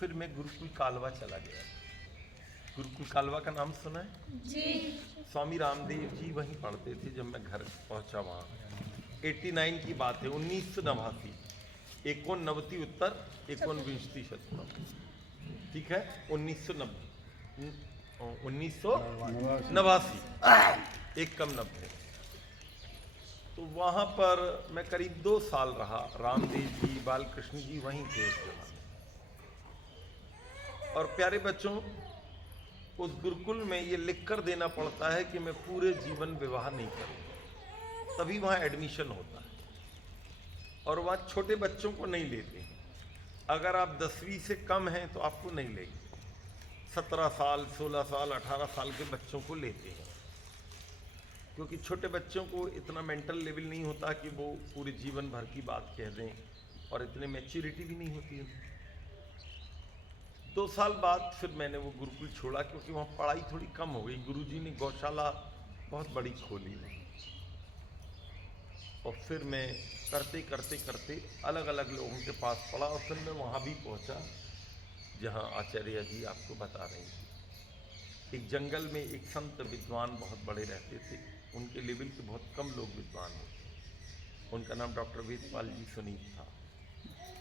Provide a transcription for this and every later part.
फिर मैं गुरुकुल कालवा चला गया। गुरुकुल कालवा का नाम सुना है जी। स्वामी रामदेव जी वहीं पढ़ते थे जब मैं घर पहुंचा वहाँ। 89 की बात है, 1989, 89 उत्तर 19 शतम, ठीक है, 1989, 1 कम 90। तो वहाँ पर मैं करीब 2 साल रहा। रामदेव जी, बालकृष्ण जी वहीं थे उस जमाने। और प्यारे बच्चों, उस गुरुकुल में ये लिख कर देना पड़ता है कि मैं पूरे जीवन विवाह नहीं करूँगा, तभी वहाँ एडमिशन होता है। और वहाँ छोटे बच्चों को नहीं लेते हैं। अगर आप 10वीं से कम हैं तो आपको नहीं लेंगे। 17 साल, 16 साल, 18 साल के बच्चों को लेते हैं, क्योंकि छोटे बच्चों को इतना मेंटल लेवल नहीं होता कि वो पूरे जीवन भर की बात कह दें, और इतने मैच्योरिटी भी नहीं होती उनकी। 2 साल बाद फिर मैंने वो गुरुकुल छोड़ा, क्योंकि वहाँ पढ़ाई थोड़ी कम हो गई। गुरुजी ने गौशाला बहुत बड़ी खोली, और फिर मैं करते करते करते अलग अलग लोगों के पास पढ़ा, और फिर मैं वहाँ भी पहुँचा जहाँ आचार्य जी आपको बता रही थी। एक जंगल में एक संत विद्वान बहुत बड़े रहते थे, उनके लेवल के बहुत कम लोग विद्वान होते। उनका नाम डॉक्टर वेदपाल जी सुनीत था।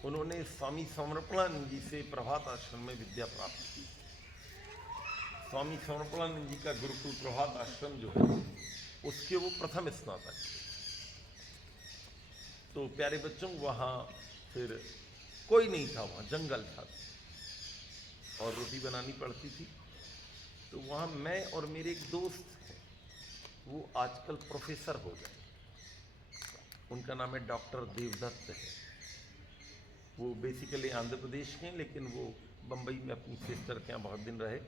उन्होंने स्वामी समर्पणानंद जी से प्रभात आश्रम में विद्या प्राप्त की। स्वामी समर्पणानंद जी का गुरुकुल प्रभात आश्रम जो है, उसके वो प्रथम स्नातक। तो प्यारे बच्चों, वहाँ फिर कोई नहीं था, वहाँ जंगल था और रोटी बनानी पड़ती थी। तो वहाँ मैं और मेरे एक दोस्त हैं, वो आजकल प्रोफेसर हो गए। उनका नाम है डॉक्टर देवदत्त है। वो बेसिकली आंध्र प्रदेश के हैं, लेकिन वो बम्बई में अपनी सिस्टर के यहाँ बहुत दिन रहे।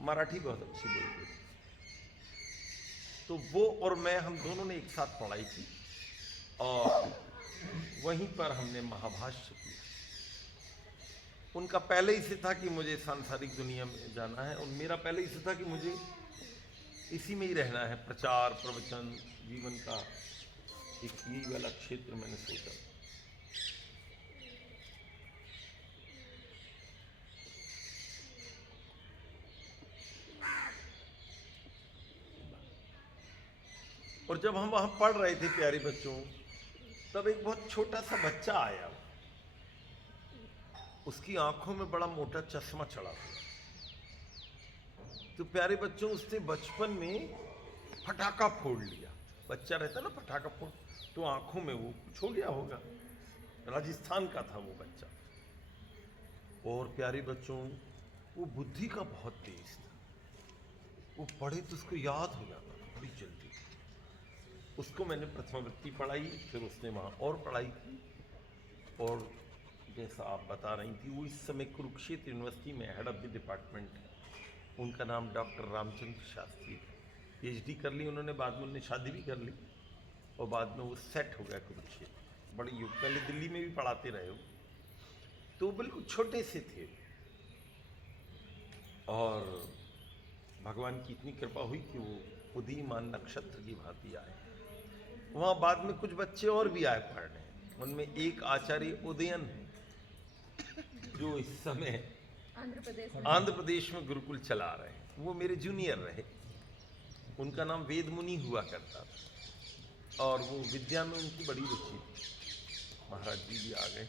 मराठी बहुत अच्छी बोलते थे। तो वो और मैं, हम दोनों ने एक साथ पढ़ाई की, और वहीं पर हमने महाभाष्य किया। उनका पहले ही से था कि मुझे सांसारिक दुनिया में जाना है, और मेरा पहले ही से था कि मुझे इसी में ही रहना है। प्रचार, प्रवचन, जीवन का एक यही वाला क्षेत्र मैंने सोचा। और जब हम वहाँ पढ़ रहे थे प्यारे बच्चों, तब एक बहुत छोटा सा बच्चा आया। उसकी आंखों में बड़ा मोटा चश्मा चढ़ा हुआ। तो प्यारे बच्चों, उसने बचपन में फटाका फोड़ लिया। बच्चा रहता ना, फटाका फोड़, तो आंखों में वो कुछ हो गया होगा। राजस्थान का था वो बच्चा। और प्यारे बच्चों, वो बुद्धि का बहुत तेज था। वो पढ़े तो उसको याद हो जाता था बड़ी जल्दी। उसको मैंने प्रथमावृत्ति पढ़ाई, फिर उसने वहाँ और पढ़ाई की। और जैसा आप बता रही थी, वो इस समय कुरुक्षेत्र यूनिवर्सिटी में हेड ऑफ द डिपार्टमेंट है। उनका नाम डॉक्टर रामचंद्र शास्त्री है। PhD कर ली उन्होंने, बाद में उन्होंने शादी भी कर ली, और बाद में वो सेट हो गया कुरुक्षेत्र। बड़ी युग, पहले दिल्ली में भी पढ़ाते रहे हो। तो बिल्कुल छोटे से थे, और भगवान की इतनी कृपा हुई कि वो उदीयमान नक्षत्र की भांति आए। वहाँ बाद में कुछ बच्चे और भी आए पढ़ने। उनमें एक आचार्य उदयन, जो इस समय आंध्र प्रदेश में गुरुकुल चला रहे हैं, वो मेरे जूनियर रहे। उनका नाम वेद मुनि हुआ करता था, और वो विद्या में उनकी बड़ी रुचि थी। महाराज जी भी आ गए।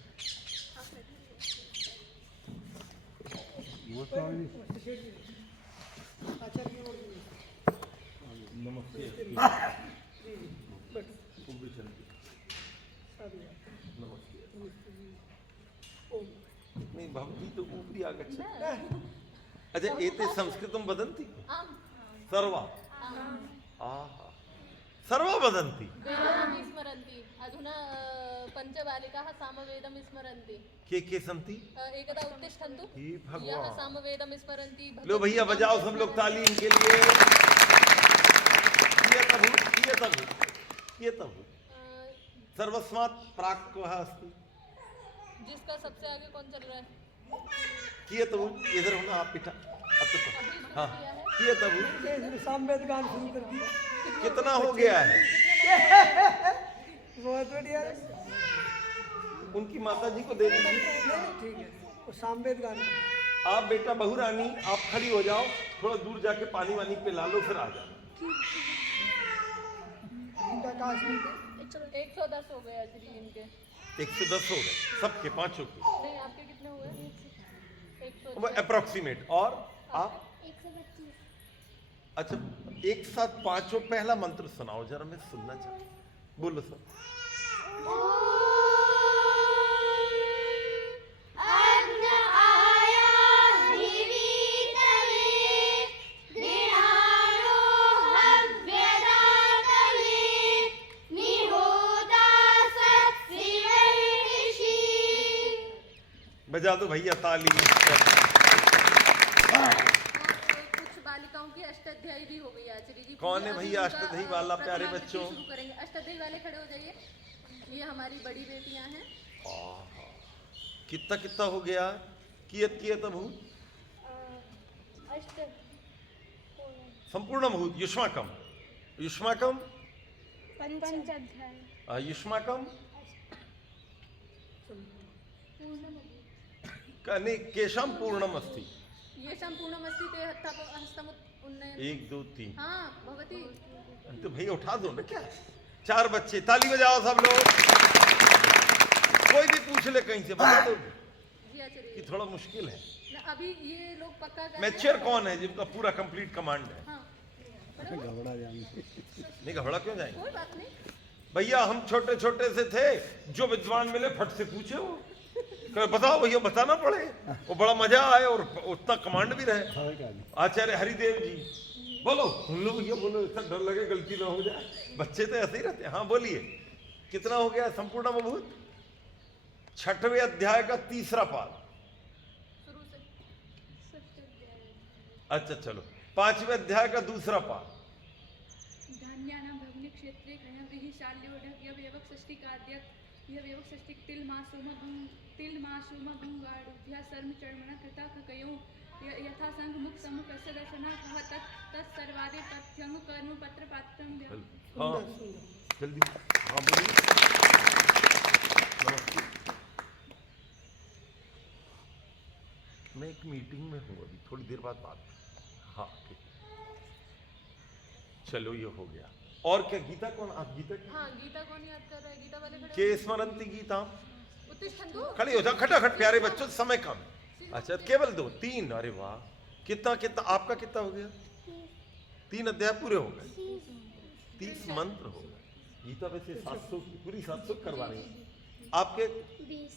नमस्ते। नहीं भवती तो ऊपरी आगच्छ। अच्छा, एते संस्कृतं वदन्ति सर्वा। आहा, सर्वा वदन्ति। वेदं स्मरन्ति। अधुना पञ्चबालिकाः सामवेदं स्मरन्ति। के सन्ति? एकदा उत्तिष्ठन्तु। हे भगवान। यः सामवेदं स्मरन्ति। लो भैया, बजाओ सब लोग ताली इनके लिए। ये तब सर्वस्मात् प्राक् कः अस्ति? जिसका सबसे आगे कौन चल रहा है? किए तो इधर होना, आप पिटा अब तो। हाँ, किए तब सामवेद गान शुरू कर दिया। कितना हो गया है? बहुत बढ़िया। उनकी माता जी को दे दीजिए। ठीक है, वो सामवेद गान। आप बेटा बहू रानी आप खड़ी हो जाओ, थोड़ा दूर जाके पानी वानी पिला लो, फिर आ जाओ। 110 हो गए आचार्य जी इनके। 110 हो गए सबके, पांचों के। नहीं, आपके कितने हुए? 100। अप्रोक्सीमेट। और आप? 125। अच्छा, एक साथ पांचों पहला मंत्र सुनाओ जरा, मैं सुनना चाहता हूं। बोलो सब। अग्न आया हिवीतले, गृहाणो हव्यदातले, निहोता सत्सिवर्षि। बजा दो भैया ताली। कुछ बालिकाओं की अष्टाध्यायी भी हो गई आचार्य जी। कौन है अभी भैया उनका, अष्टाध्यायी वाला? प्यारे प्रतिमा बच्चों, शुरू करेंगे। अष्टाध्यायी वाले खड़े हो जाइए। ये हमारी बड़ी बेटियां हैं। कितना कितना हो गया? कियत कियत अभूत अष्ट संपूर्ण भूत युष्माकम युष्माकम पंचाध्याय युष्माकम नहीं केशम पूर्णम अस्ति। ये संपूर्णमस्ति ते हस्तमुत उन्नयन। 1 2 3। हाँ भगवती। तो भैया उठा दो ना, क्या 4 बच्चे। ताली बजाओ सब लोग। कोई भी पूछ ले कहीं से, बता दो जी आचार्य कि जी। थोड़ा मुश्किल है। अभी ये लोग पक्का कर मैच्योर कौन है जिनका पूरा कंप्लीट कमांड है? हाँ नहीं घबरा क्यों जाएंगे कोई बात नहीं। भैया? हम छोटे छोटे से थे, जो विद्वान मिले फट से पूछे, वो कहे बताओ भैया, बताना पड़े, वो बड़ा मजा आए और उतना कमांड भी रहे। आचार्य हरिदेव जी बोलो, सुन लो भैया, बोलो, इतना डर लगे गलती ना हो जाए। बच्चे तो ऐसे ही रहते हैं। हाँ बोलिए, कितना हो गया संपूर्ण अभूत? 6वें अध्याय का 3रा पाद। शुरू से। अच्छा चलो, 5वें अध्याय का 2रा पाद। धान्यानां भवने क्षेत्रे गृहविहि शाल्योढक यवयवक षष्ठी कार्द्यक यवयवक षष्ठी तिलमासुमगुंगाडुभ्यः सर्म चर्मण कृता ककयो यथा संघ मुख सम्मुख अस्य दर्शना कह तत्सर्वादे तथ्यंग कर्म पत्र पात्रम हाँ जल्दी, हाँ बोलिए। नमस्ते। मैं एक मीटिंग में हूँ अभी, थोड़ी देर बाद बात। हाँ ठीक, चलो ये हो गया। और क्या गीता कौन? आप गीता की? हाँ गीता कौन याद कर रहा है? गीता वाले खड़े के स्मरंती गीता? उत्तिष्ठन्तु। खड़ी हो जाओ खटाखट प्यारे बच्चों, समय कम है। अच्छा केवल 2 3, अरे वाह, कितना कितना आपका कितना हो गया? 3 अध्याय पूरे हो गए, 30 मंत्र हो गए। गीता वैसे 700 पूरी 700 करवा रही है आपके। 20।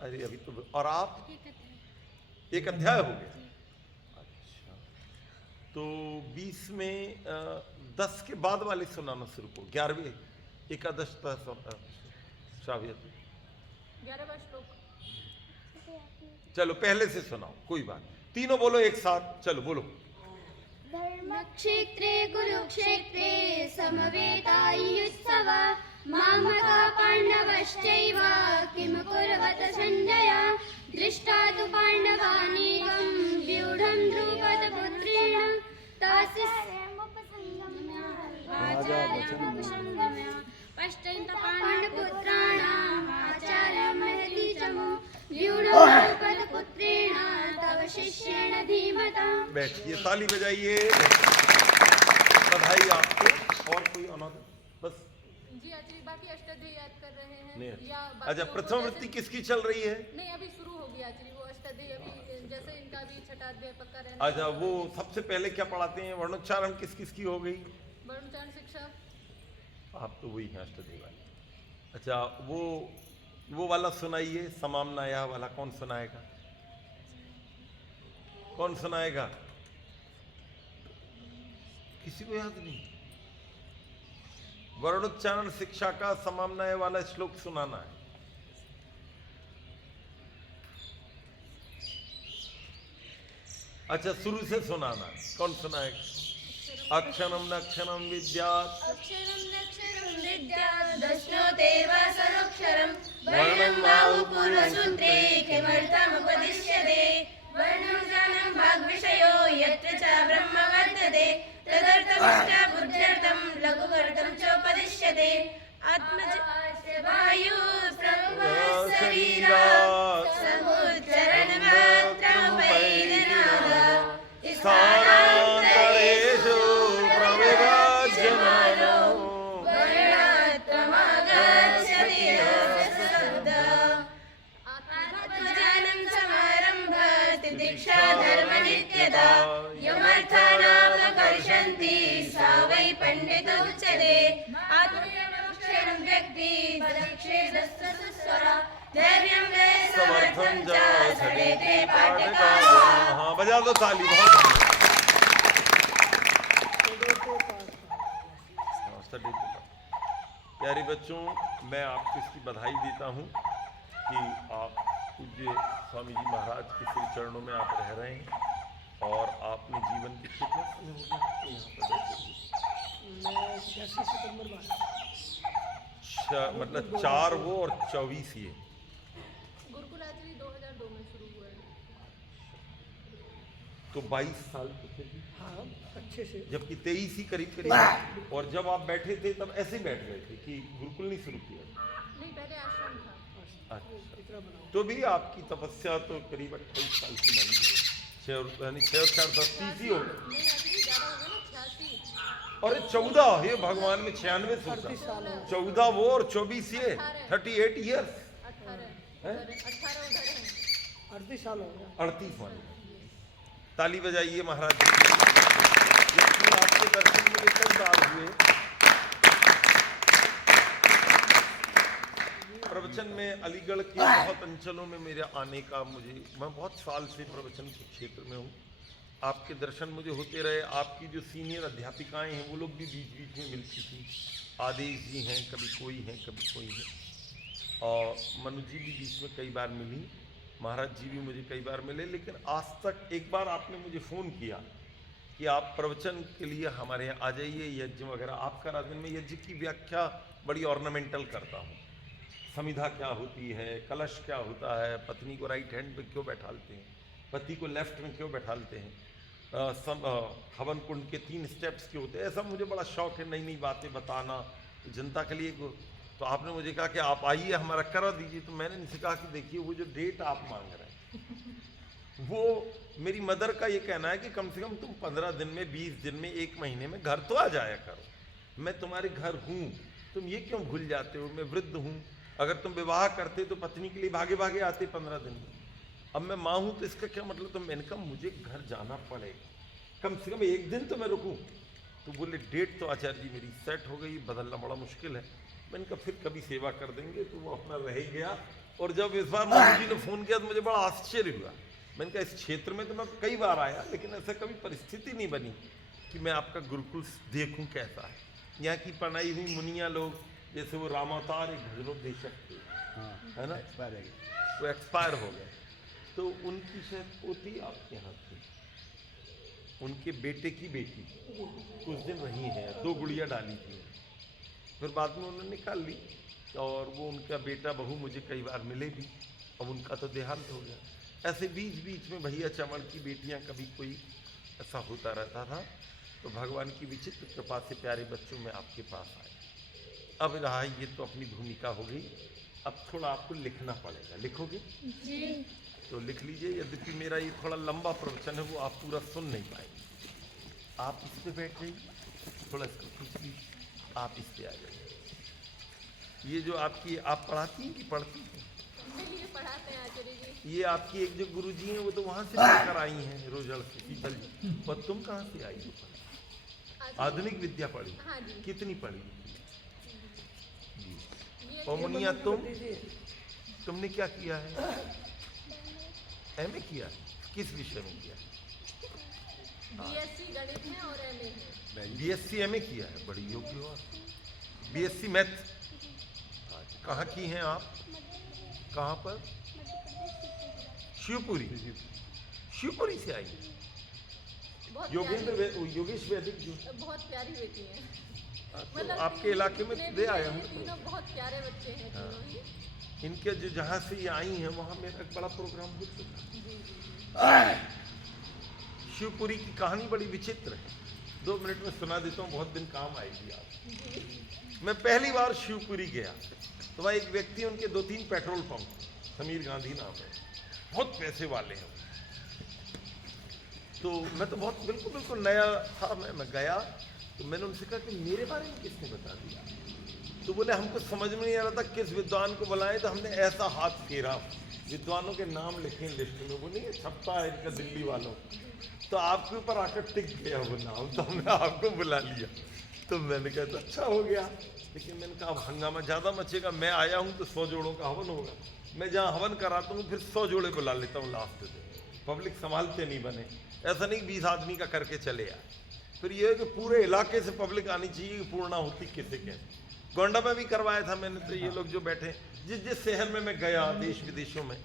अरे अभी तो, और आप? 1 अध्याय हो गया। अच्छा तो 20 में 10 के बाद वाले सुनाना शुरू करो। 11वें एकादश श्राव्य 11वां श्लोक। चलो पहले से सुनाओ, कोई बात। तीनों बोलो एक साथ, चलो बोलो। धर्मक्षेत्रे कुरुक्षेत्रे समवेतायुत्सव मामका पाण्डवश्चैव किं कुर्वत सञ्जय दृष्टा तु पाण्डवानीकं व्यूढं द्रुपदपुत्रेण आचार्यमुपसंगम्य पश्यन्त पाण्डुपुत्राणाम् आचार्यमहति च मो व्यूढं द्रुपदपुत्रेण तव शिष्येण धीमता। बैठिए, ताली बजाइए, बधाई आपको। और कोई अनादर? बस जी आचार्य, बाकी अष्टाध्यायी याद कर रहे हैं नहीं। या बाकी अच्छा, लोगों प्रथम जैसे- वृत्ति किसकी चल रही है? नहीं अभी शुरू हो गया आचार्य, वो अष्टाध्यायी अभी जैसे इनका भी छठा अध्याय पक्का रहना। अच्छा, वो सबसे पहले क्या पढ़ाते हैं? वर्णोच्चारण किस किस की हो गई? वर्णोच्चारण शिक्षा। आप तो वही हैं अष्टाध्यायी वाले। अच्छा वो वाला सुनाइए, समामनाया वाला। कौन सुनाएगा? कौन सुनाएगा? किसी को याद नहीं? वर्णोच्चारण शिक्षा का समामनाय वाला श्लोक सुनाना है। अच्छा शुरू से सुनाना है। कौन सुनाएगा? अक्षरम नक्षरम विद्यात् अक्षरं नक्षरं विद्यात् दश्नोते वा सरोक्षरं वर्णं वा पूर्वसूत्रे किमर्थमुपदिश्यते वर्णं जानन् वाग्विषयो यत्र च ब्रह्म वर्तते तदर्थमिष्टबुद्ध्यर्थं लघुकर्तं चोपदिश्यते आत्मज वायु ब्रह्म शरीरात् समुच्चरणमात्रमुपैति पदक्षेदस्य सुस्वरा धैर्यं दे समर्थं च सडेते पाठकाय। हाँ, बजा दो ताली। बहुत प्यारे बच्चों, मैं आपको इसकी बधाई देता हूँ कि आप पूज्य स्वामी जी महाराज के श्री चरणों में आप रह रहे हैं और आपने जीवन के कितने समय हो गए यहाँ पर बैठे? मैं 86 सितंबर मतलब 4 वो और 24 ये। गुरुकुल आचार्य 2002 में शुरू हुआ है। तो 22 साल के थे जी। हाँ, अच्छे से। जबकि 23 ही करीब करीब। और जब आप बैठे थे तब ऐसे ही बैठ गए थे कि गुरुकुल नहीं शुरू किया? नहीं, पहले आश्रम था। अच्छा, तो भी आपकी तपस्या तो करीब 28 साल की मानी है। 6 यानी 6 और 4 10 30 ही हो गए। नहीं आचार्य, ज्यादा हो गया ना, 86। अरे 14, हे भगवान में 96 सोचा। 14 वो और 24 ये, 38 ईयर्स। 18 उधर है। 38 साल हो गया। 38 वाले। ताली बजाइए महाराज जी के लिए। यकीन आपके दर्शन मुझे कई बार हुए। प्रवचन में अलीगढ़ के बहुत अंचलों में मेरे आने का मैं बहुत साल से प्रवचन के क्षेत्र में हूँ। आपके दर्शन मुझे होते रहे। आपकी जो सीनियर अध्यापिकाएं हैं वो लोग भी बीच बीच में मिलती थी। आदेश जी हैं, कभी कोई हैं, कभी कोई है, और मनु जी भी बीच में कई बार मिली, महाराज जी भी मुझे कई बार मिले। लेकिन आज तक एक बार आपने मुझे फ़ोन किया कि आप प्रवचन के लिए हमारे यहाँ आ जाइए, यज्ञ वगैरह आप करा दें। मैं यज्ञ की व्याख्या बड़ी ऑर्नामेंटल करता हूँ। समिधा क्या होती है, कलश क्या होता है, पत्नी को राइट हैंड पे क्यों बैठालते हैं, पति को लेफ्ट में क्यों बैठालते हैं, हवन कुंड के 3 स्टेप्स क्यों होते हैं, ऐसा मुझे बड़ा शौक है नई नई बातें बताना जनता के लिए। तो आपने मुझे कहा कि आप आइए, हमारा करा दीजिए। तो मैंने इनसे कहा कि देखिए वो जो डेट आप मांग रहे हैं वो मेरी मदर का ये कहना है कि कम से कम तुम 15 दिन में, 20 दिन में, 1 महीने में घर तो आ जाया करो। मैं तुम्हारे घर हूँ, तुम ये क्यों भूल जाते हो? मैं वृद्ध हूँ। अगर तुम विवाह करते तो पत्नी के लिए भागे भागे आते 15 दिन में। अब मैं माँ हूँ तो इसका क्या मतलब? तो मैंने कहा मुझे घर जाना पड़ेगा, कम से कम 1 दिन तो मैं रुकूँ। तो बोले डेट तो आचार्य जी मेरी सेट हो गई, बदलना बड़ा मुश्किल है। मैंने कहा फिर कभी सेवा कर देंगे। तो वो अपना रह ही गया। और जब इस बार मोदी जी ने फ़ोन किया तो मुझे बड़ा आश्चर्य हुआ। मैंने कहा इस क्षेत्र में तो मैं कई बार आया, लेकिन ऐसा कभी परिस्थिति नहीं बनी कि मैं आपका गुरुकुल देखूं कैसा है। यहाँ की पढ़ाई हुई मुनिया लोग, जैसे वो रामावतार एक भजनोपदेशक थे, है ना, वो एक्सपायर हो गए। तो उनकी शायद पोती आपके यहाँ थी, उनके बेटे की बेटी कुछ दिन रही है, 2 गुड़िया डाली थी। फिर बाद में उन्होंने निकाल ली। और वो उनका बेटा बहू मुझे कई बार मिले भी। अब उनका तो देहांत हो गया। ऐसे बीच बीच में भैया चमड़ की बेटियां, कभी कोई ऐसा होता रहता था। तो भगवान की विचित्र कृपा से प्यारे बच्चों में आपके पास आए। अब रहा ये तो अपनी भूमिका हो गई। अब थोड़ा आपको लिखना पड़ेगा। लिखोगे जी। तो लिख लीजिए। यद्यपि मेरा ये थोड़ा लंबा प्रवचन है, वो आप पूरा सुन नहीं पाएंगे। आप इस पर बैठ जाइए, थोड़ा इसको खींच लीजिए, आप इस पे आ जाइए। ये जो आपकी, आप पढ़ाती हैं कि पढ़ती हैं? नहीं, पढ़ाते हैं आचार्य जी। ये आपकी एक जो गुरुजी हैं वो तो वहाँ से लेकर आई हैं, रोजड़ से, शीतल जी। और तुम कहाँ से आई हो? आधुनिक विद्या पढ़ी? हाँ जी। कितनी पढ़ी? ये और मुनिया तुमने क्या किया है? एमए किया? किस विषय में किया? BSc गणित है और MA है। BSc MA किया है, बड़ी योग्य हो आप। BSc मैथ कहाँ की हैं आप? कहाँ पर? शिवपुरी। शिवपुरी से आई? बहुत योगेश वैदिक जो बहुत प्यारी बेटी है। तो आपके इलाके में दे आया हूँ। तीनों बहुत प्यारे बच्चे हैं तीनों ही। इनके जो जहाँ से ये आई हैं वहाँ मेरा एक बड़ा प्रोग्राम हो चुका। शिवपुरी की कहानी बड़ी विचित्र है, 2 मिनट में सुना देता हूँ, बहुत दिन काम आएगी आप। मैं पहली बार शिवपुरी गया तो वहाँ एक व्यक्ति, उनके 2-3 पेट्रोल पंप, समीर गांधी नाम है, बहुत पैसे वाले हैं। तो मैं तो बहुत बिल्कुल नया था। मैं गया तो मैंने उनसे कहा कि मेरे बारे में किसने बता दिया? तो बोले हमको समझ में नहीं आ रहा था किस विद्वान को बुलाएं। तो हमने ऐसा हाथ फेरा, विद्वानों के नाम लिखे लिस्ट में, वो नहीं छपता है इनका दिल्ली वालों, तो आपके ऊपर आकर टिक गया वो नाम, तो हमने आपको बुला लिया। तो मैंने कहा तो अच्छा हो गया, लेकिन मैंने कहा अब हंगामा ज़्यादा मचेगा, मैं आया हूँ तो 100 जोड़ों का हवन होगा, मैं जहाँ हवन कराता हूँ फिर 100 जोड़े बुला लेता हूँ लास्ट में, पब्लिक संभालते नहीं बने, ऐसा नहीं 20 आदमी का करके चले आए। फिर ये है कि पूरे इलाके से पब्लिक आनी चाहिए कि पूर्णाहुति किसे कहते। गोंडा में भी करवाया था मैंने, तो ये लोग जो बैठे जिस जिस शहर में मैं गया देश विदेशों में,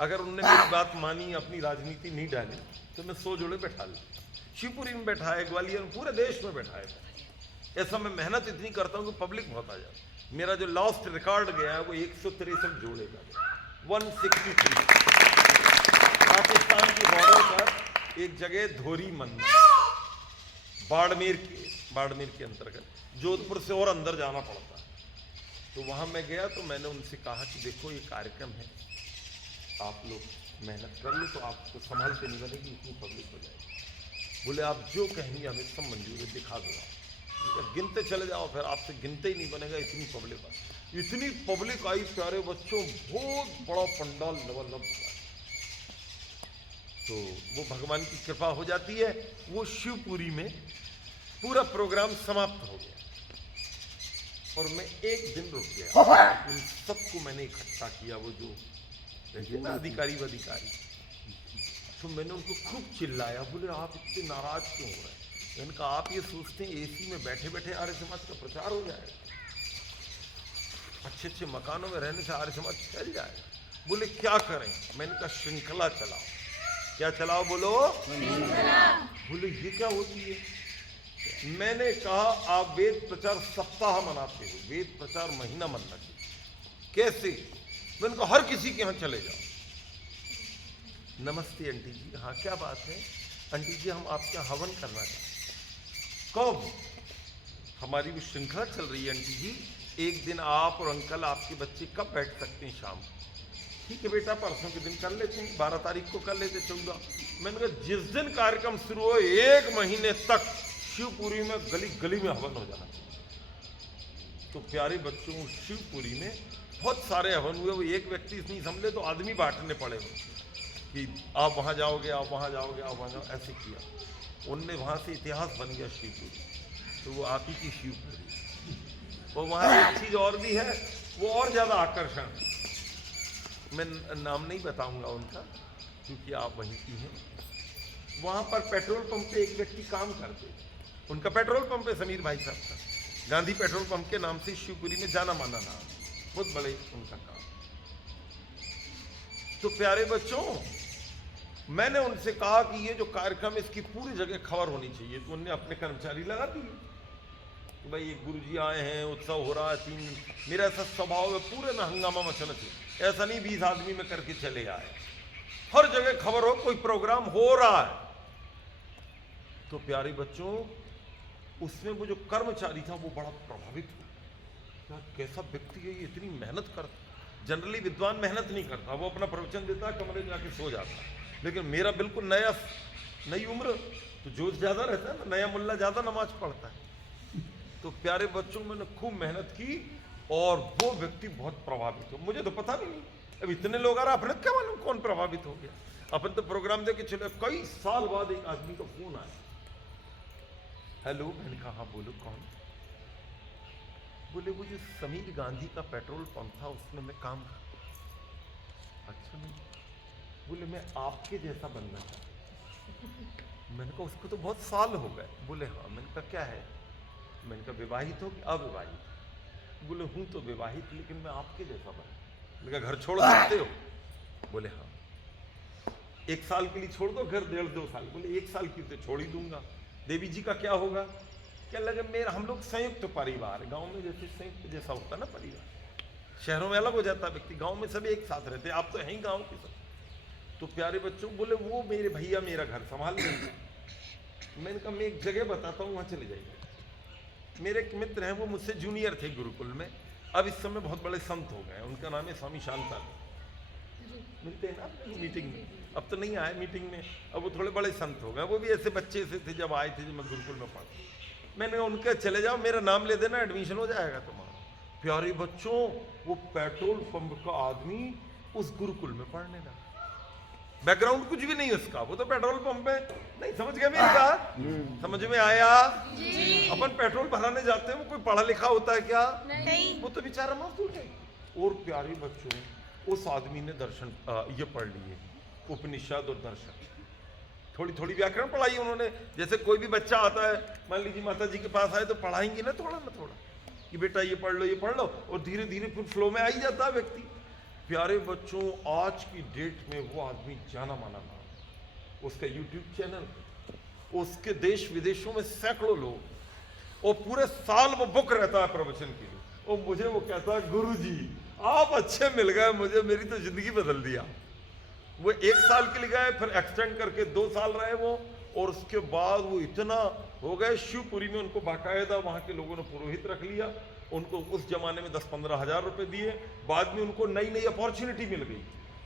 अगर उनने मेरी बात मानी, अपनी राजनीति नहीं डाली, तो मैं 100 जोड़े बैठा ली। शिवपुरी में बैठाए, ग्वालियर में, पूरे देश में बैठाए। ऐसा मैं मेहनत इतनी करता हूँ कि पब्लिक बहुत आ जाए। मेरा जो लास्ट रिकॉर्ड गया है वो 163 जोड़े का, 163। पाकिस्तान की बॉर्डर पर एक जगह धोरी मन, बाड़मेर के अंतर्गत, जोधपुर से और अंदर जाना पड़ता है। तो वहाँ मैं गया तो मैंने उनसे कहा कि देखो ये कार्यक्रम है, आप लोग मेहनत कर लो तो आपको संभालते नहीं बनेगी, इतनी पब्लिक हो जाएगी। बोले आप जो कहेंगे हमें सब मंजूर है, दिखा दो आप, गिनते चले जाओ, फिर आपसे गिनते ही नहीं बनेगा, इतनी पब्लिक आई प्यारे बच्चों, बहुत बड़ा पंडाल लबालब हुआ। तो वो भगवान की कृपा हो जाती है। वो शिवपुरी में पूरा प्रोग्राम समाप्त हो गया और मैं एक दिन रुक गया। उन सबको मैंने इकट्ठा किया, वो जो अधिकारी तो मैंने उनको खूब चिल्लाया। बोले आप इतने नाराज क्यों हो रहे हैं? मैंने कहा आप ये सोचते हैं एसी में बैठे बैठे आर्य समाज का प्रचार हो जाएगा? अच्छे अच्छे मकानों में रहने से आर्य समाज फैल जाएगा। बोले क्या करें? मैंने कहा श्रृंखला चलाओ। क्या चलाओ? बोलो बोले ये क्या होती है? मैंने कहा आप वेद प्रचार सप्ताह मनाते हो, वेद प्रचार महीना मनना चाहिए। कैसे? मैंने कहा हर किसी के यहाँ चले जाओ। नमस्ते आंटी जी। हाँ क्या बात है? आंटी जी हम आपके यहाँ हवन करना चाहते। कब? हमारी वो श्रृंखला चल रही है आंटी जी, एक दिन आप और अंकल आपके बच्चे कब बैठ सकते हैं शाम? ठीक है बेटा परसों के दिन कर लेते हैं, 12 तारीख को कर लेते, 14। मैंने कहा जिस दिन कार्यक्रम शुरू हो 1 महीने तक शिवपुरी में गली गली में हवन हो जाना। तो प्यारे बच्चों शिवपुरी में बहुत सारे हवन हुए। वो एक व्यक्ति नहीं संभले तो आदमी बांटने पड़े कि आप वहाँ जाओगे, आप वहाँ जाओगे, आप वहाँ जाओ, ऐसे किया। उनने वहाँ से इतिहास बन गया शिवपुरी। तो वो आप ही की शिवपुरी। और वहाँ एक चीज़ और भी है, वो और ज़्यादा आकर्षण। मैं नाम नहीं बताऊंगा उनका क्योंकि आप वहीं की हैं। वहाँ पर पेट्रोल पंप पे एक व्यक्ति काम करते, उनका पेट्रोल पंप है समीर भाई साहब का, गांधी पेट्रोल पंप के नाम से शिवपुरी में जाना माना नाम, बहुत बड़े उनका काम। तो प्यारे बच्चों मैंने उनसे कहा कि ये जो कार्यक्रम इसकी पूरी जगह खबर होनी चाहिए। तो उनने अपने कर्मचारी लगा दिए कि भाई ये गुरुजी आए हैं, उत्सव हो रहा है 3 दिन। मेरा ऐसा स्वभाव है पूरे में हंगामा मचना चाहिए, ऐसा नहीं 20 आदमी में करके चले आए। हर जगह खबर हो कोई प्रोग्राम हो रहा है। तो प्यारे बच्चों उसमें वो जो कर्मचारी था वो बड़ा प्रभावित हुआ। कैसा व्यक्ति है ये, इतनी मेहनत करता। जनरली विद्वान मेहनत नहीं करता, वो अपना प्रवचन देता, कमरे में जाके सो जाता। लेकिन मेरा बिल्कुल नई उम्र, तो जोश ज़्यादा रहता है ना, नया मुल्ला ज़्यादा नमाज पढ़ता है। तो प्यारे बच्चों मैंने खूब मेहनत की और वो व्यक्ति बहुत प्रभावित हो। मुझे तो पता भी नहीं, अब इतने लोग आ रहे, अपने क्या मालूम कौन प्रभावित हो गया। अपन तो प्रोग्राम देके चले। कई साल बाद एक आदमी का फोन आया। हेलो, मैंने कहा हाँ बोलो कौन? बोले वो जो समीर गांधी का पेट्रोल पंप था उसमें मैं काम करता। अच्छा नहीं? बोले मैं आपके जैसा बनना चाहता। मैंने कहा उसको तो बहुत साल हो गए। बोले हाँ। मैंने कहा क्या है? मैंने कहा विवाहित हो कि अविवाहित? बोले हूँ तो विवाहित, लेकिन मैं आपके जैसा बना। मैंने कहा घर छोड़ सकते हो? बोले हाँ। 1 साल के लिए छोड़ दो घर, 1.5-2 साल। बोले 1 साल की तो छोड़ ही दूंगा। देवी जी का क्या होगा? क्या लगे मेरा, हम लोग संयुक्त परिवार, गांव में जैसे संयुक्त जैसा होता ना परिवार, शहरों में अलग हो जाता व्यक्ति, गांव में सब एक साथ रहते। आप तो हैं ही गांव के सब। तो प्यारे बच्चों बोले वो मेरे भैया मेरा घर संभाल लेंगे। मैंने कहा मैं एक जगह बताता हूँ, वहाँ चले जाइए। मेरे एक मित्र हैं, वो मुझसे जूनियर थे गुरुकुल में, अब इस समय बहुत बड़े संत हो गए। उनका नाम है स्वामी शांता। मिलते हैं ना मीटिंग में, अब तो नहीं आए मीटिंग में, अब वो थोड़े बड़े संत हो गए। वो भी ऐसे बच्चे से थे जब आए थे, जब मैं गुरुकुल में पढ़ा। मैंने उनके चले जाओ, मेरा नाम ले देना, एडमिशन हो जाएगा तुम्हारा। प्यारे बच्चों वो पेट्रोल पंप का आदमी उस गुरुकुल में पढ़ने लगा। बैकग्राउंड कुछ भी नहीं उसका, वो तो पेट्रोल पंप है। नहीं समझ गए मेरी बात? समझ में आया? अपन पेट्रोल भराने जाते हैं, वो कोई पढ़ा लिखा होता है क्या? नहीं। वो तो बेचारा मजदूर है। और प्यारे बच्चों, उस आदमी ने दर्शन ये पढ़ लिए, उपनिषद और दर्शन, थोड़ी थोड़ी व्याकरण पढ़ाई उन्होंने। जैसे कोई भी बच्चा आता है, मान लीजिए माता जी के पास आए, तो पढ़ाएंगे ना थोड़ा कि बेटा ये पढ़ लो, ये पढ़ लो, और धीरे धीरे फिर फ्लो में आ ही जाता है व्यक्ति। प्यारे बच्चों, आज की डेट में वो आदमी जाना माना नाम, उसका यूट्यूब चैनल, उसके देश विदेशों में सैकड़ों लोग, और पूरे साल वो बुक रहता है प्रवचन के लिए। और मुझे वो कहता है, गुरुजी आप अच्छे मिल गए मुझे, मेरी तो जिंदगी बदल दिया। वो 1 साल के लिए गए, फिर एक्सटेंड करके 2 साल रहे वो, और उसके बाद वो इतना हो गए, शिवपुरी में उनको बाकायदा वहाँ के लोगों ने पुरोहित रख लिया। उनको उस जमाने में 10-15 हज़ार रुपए दिए। बाद में उनको नई नई अपॉर्चुनिटी मिल गई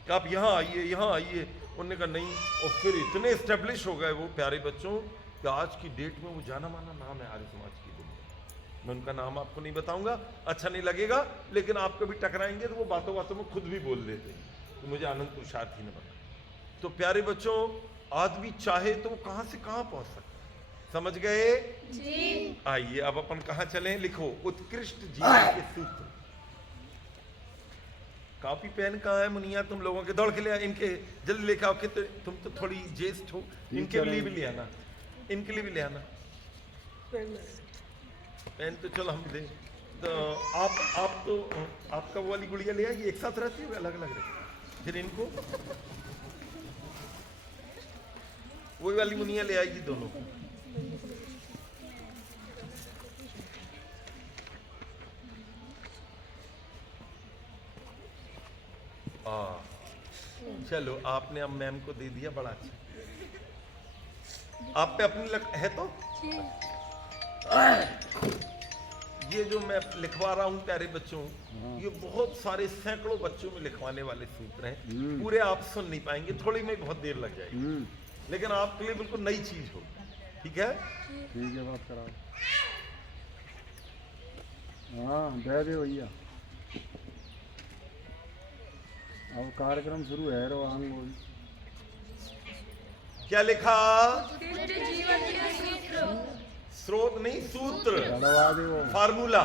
कि आप यहाँ आइए, यहाँ आइए। उन्होंने कहा नहीं, और फिर इतने इस्टेब्लिश हो गए वो प्यारे बच्चों कि आज की डेट में वो जाना माना नाम है आर्य समाज की दुनिया। मैं उनका नाम आपको नहीं बताऊंगा, अच्छा नहीं लगेगा, लेकिन आप कभी टकराएंगे तो वो बातों बातों में खुद भी बोल देते हैं कि मुझे आनंद पुरुषार्थी ने बताया। तो प्यारे बच्चों, आदमी चाहे तो वो कहाँ से कहाँ पहुँच सकता है, समझ गए? जी। आइए अब अपन कहाँ चलें, लिखो उत्कृष्ट जीवन के सूत्र। कॉपी पेन कहाँ है मुनिया? तुम लोगों के दौड़ के लिए, इनके जल्दी लेके आओ कि तुम तो थोड़ी ज्येष्ठ हो, इनके लिए भी ले आना, इनके लिए भी ले आना पेन। तो चलो हम दे, तो आप तो आपका वो वाली गुड़िया ले आएगी, एक साथ रहती है, अलग अलग रहती, फिर इनको वही वाली मुनिया ले आएगी दोनों। चलो आपने अब मैम को दे दिया, बड़ा अच्छा। आप पे अपनी है तो ये जो मैं लिखवा रहा हूँ प्यारे बच्चों, ये बहुत सारे सैकड़ों बच्चों में लिखवाने वाले सूत्र हैं। पूरे आप सुन नहीं पाएंगे, थोड़ी में बहुत देर लग जाएगी, लेकिन आपके लिए बिल्कुल नई चीज हो। ठीक है? ठीक है, बात कराओ। हाँ दे दे भैया, अब कार्यक्रम शुरू है। रो आंग क्या लिखा? जीवन के सूत्र। स्रोत नहीं, सूत्र, चलवा दे वो। फार्मूला,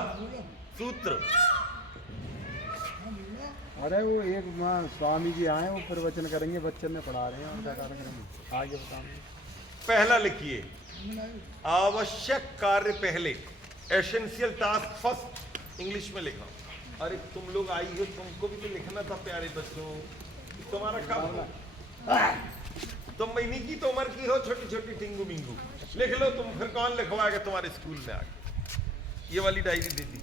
सूत्र। अरे वो एक स्वामी जी आए, वो प्रवचन करेंगे, बच्चे में पढ़ा रहे हैं उनका कार्यक्रम, आगे बताएंगे। पहला लिखिए, आवश्यक कार्य पहले, एसेंशियल टास्क फर्स्ट, इंग्लिश में लिखा। अरे तुम लोग आई हो, तुमको भी तो लिखना था प्यारे बच्चों, तुम्हारा काम है। तुम महीने की तो उम्र की हो, छोटी छोटी टिंगू मिंगू, लिख लो तुम, फिर कौन लिखवाएगा तुम्हारे स्कूल में आके। ये वाली डायरी दे दी,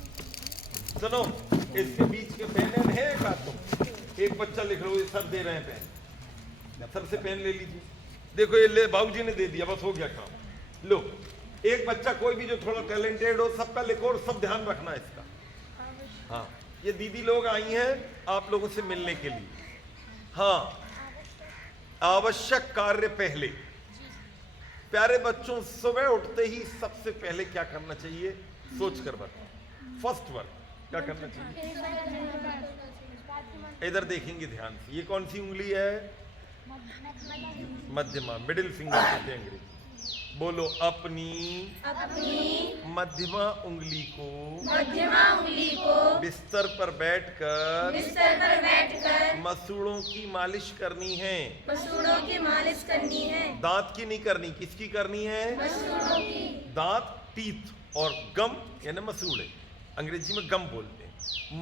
सुनो, इसके बीच के पेन है का? तुम एक बच्चा लिख लो, ये सब दे रहे हैं पेन, सबसे पेन ले लीजिए। देखो ये ले, बाबूजी ने दे दिया, बस हो गया काम। लो, एक बच्चा कोई भी जो थोड़ा टैलेंटेड हो, सबका लिखो, और सब ध्यान रखना इसका। हाँ, ये दीदी लोग आई हैं आप लोगों से मिलने के लिए। हाँ, आवश्यक कार्य पहले। प्यारे बच्चों, सुबह उठते ही सबसे पहले क्या करना चाहिए? सोच कर बताओ। फर्स्ट वर्क क्या करना चाहिए? इधर देखेंगे ध्यान से, ये कौन सी उंगली है? मध्यमा, मिडिल फिंगर कहते हैं अंग्रेजी। बोलो, अपनी मध्यमा उंगली को बिस्तर पर बैठकर मसूड़ों की मालिश करनी है। दांत की नहीं करनी, किसकी करनी है? दांत, टीथ, और गम यानी मसूड़े, अंग्रेजी में गम बोलते हैं।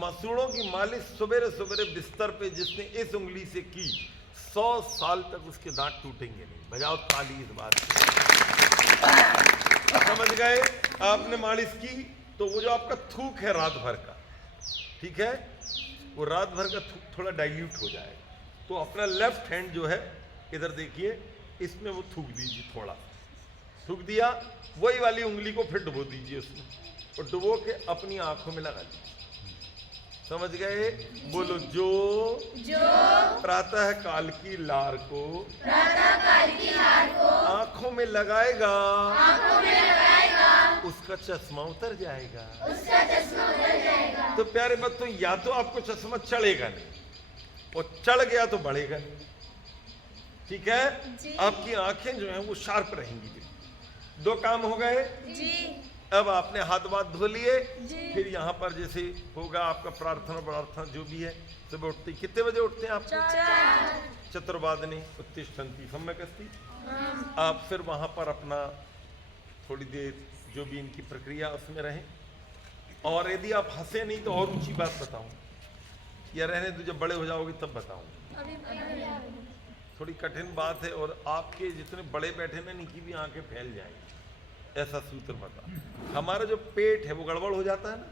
मसूड़ों की मालिश सवेरे सवेरे बिस्तर पे जिसने इस उंगली से की, 100 साल तक उसके दांत टूटेंगे नहीं। बजाओ ताली इस बात से। समझ गए? आपने मालिश की तो वो जो आपका थूक है रात भर का, ठीक है, वो रात भर का थूक थोड़ा डाइल्यूट हो जाएगा। तो अपना लेफ्ट हैंड जो है, इधर देखिए, इसमें वो थूक दीजिए, थोड़ा थूक दिया, वही वाली उंगली को फिर डुबो दीजिए उसमें, और डुबो के अपनी आंखों में लगा दीजिए। समझ गए? बोलो, जो प्रातः काल की लार को आंखों में लगाएगा, उसका चश्मा उतर जाएगा। तो प्यारे बच्चों, या तो आपको चश्मा चढ़ेगा नहीं, और चढ़ गया तो बढ़ेगा नहीं। ठीक है? आपकी आंखें जो हैं वो शार्प रहेंगी। 2 काम हो गए जी। अब आपने हाथ धो लिए, फिर यहाँ पर जैसे होगा आपका प्रार्थना जो भी है, सुबह उठते कितने बजे उठते हैं आप? 4 चतुर्वादने उत्तिष्ठन्ति सम्यक् अस्ति। आप फिर वहाँ पर अपना थोड़ी देर जो भी इनकी प्रक्रिया उसमें रहें, और यदि आप हंसे नहीं तो और ऊंची बात बताऊं, या रहने दो जब बड़े हो जाओगे तब बताऊं। थोड़ी कठिन बात है, और आपके जितने बड़े बैठे ना इनकी भी आंखें फैल जाएंगी, ऐसा सूत्र बता। हमारा जो पेट है वो गड़बड़ हो जाता है ना,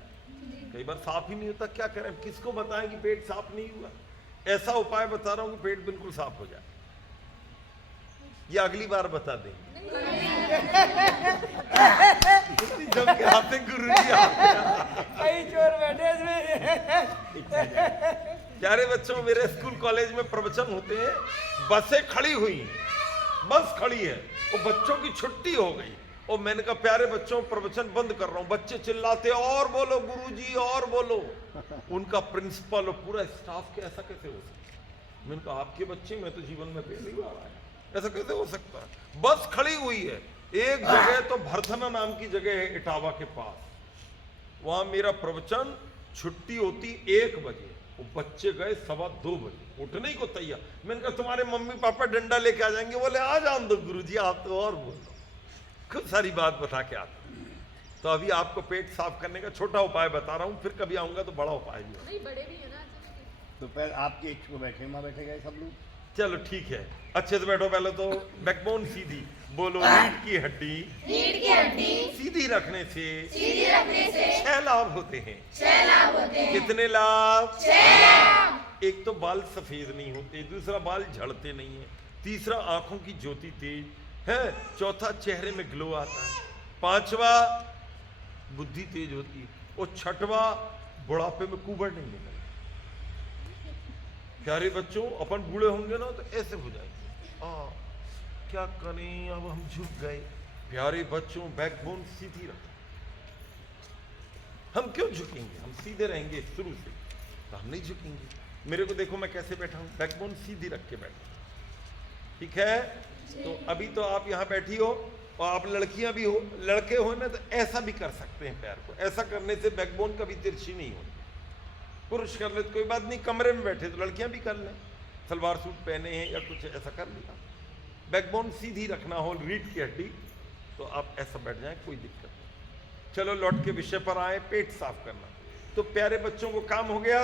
कई बार साफ ही नहीं होता, क्या करें, किसको बताएं कि पेट साफ नहीं हुआ। ऐसा उपाय बता रहा हूं कि पेट बिल्कुल साफ हो जाए, या अगली बार बता देंगे। जब के आते गुरुजी कई चोर बैठे इसमें। प्यारे बच्चों, मेरे स्कूल कॉलेज में प्रवचन होते हैं, बसें खड़ी हुई, बस खड़ी है, वो बच्चों की छुट्टी हो गई, और मैंने कहा प्यारे बच्चों प्रवचन बंद कर रहा हूं। बच्चे चिल्लाते और बोलो गुरुजी और बोलो। उनका प्रिंसिपल और पूरा स्टाफ के ऐसा कैसे हो सकता? मैंने कहा आपके बच्चे में तो जीवन में पहली बार आया, ऐसा कैसे हो सकता है? बस खड़ी हुई है एक जगह, तो भरथना नाम की जगह है इटावा के पास, वहां मेरा प्रवचन, छुट्टी होती 1 बजे, वो बच्चे गए 2:15 बजे, उठने ही को तैयार। मैंने कहा तुम्हारे मम्मी पापा डंडा लेके आ जाएंगे, बोले आ जान दो गुरुजी आप तो और बोलो। खूब सारी बात बता के आते। तो अभी आपको पेट साफ करने का छोटा उपाय बता रहा हूँ, फिर कभी आऊंगा तो बड़ा उपाय भी होगा। नहीं बड़े भी है ना। तो पहले आपके इच्छा को बैठे, वहाँ बैठे गए सब लोग। चलो ठीक है, अच्छे से बैठो। पहले तो बैकबोन सीधी बोलो, रीढ़ की हड्डी सीधी रखने से 6 लाभ होते हैं। कितने लाभ? 6 लाभ। एक तो बाल सफेद नहीं होते, दूसरा बाल झड़ते नहीं है, तीसरा आंखों की ज्योति तेज है, चौथा चेहरे में ग्लो आता है, 5वां बुद्धि तेज होती है, और 6वां बुढ़ापे में कुबड़ नहीं निकलता। प्यारे बच्चों, अपन बूढ़े होंगे ना तो ऐसे हो जाएंगे, क्या करें अब हम झुक गए। प्यारे बच्चों, बैकबोन सीधी रखो। हम क्यों झुकेंगे? हम सीधे रहेंगे शुरू से, तो हम नहीं झुकेंगे। मेरे को देखो मैं कैसे बैठा हूं, बैकबोन सीधी रख के बैठा, ठीक है? तो अभी तो आप यहाँ बैठी हो, और आप लड़कियां भी हो, लड़के हो ना तो ऐसा भी कर सकते हैं पैर को, ऐसा करने से बैकबोन कभी तिरछी नहीं होती। पुरुष कर ले तो कोई बात नहीं, कमरे में बैठे तो लड़कियां भी कर लें, सलवार सूट पहने हैं या कुछ ऐसा कर लिया। बैकबोन सीधी रखना हो, रीढ़ की हड्डी, तो आप ऐसा बैठ जाएं, कोई दिक्कत नहीं। चलो लौट के विषय पर आए, पेट साफ करना। तो प्यारे बच्चों को काम हो गया,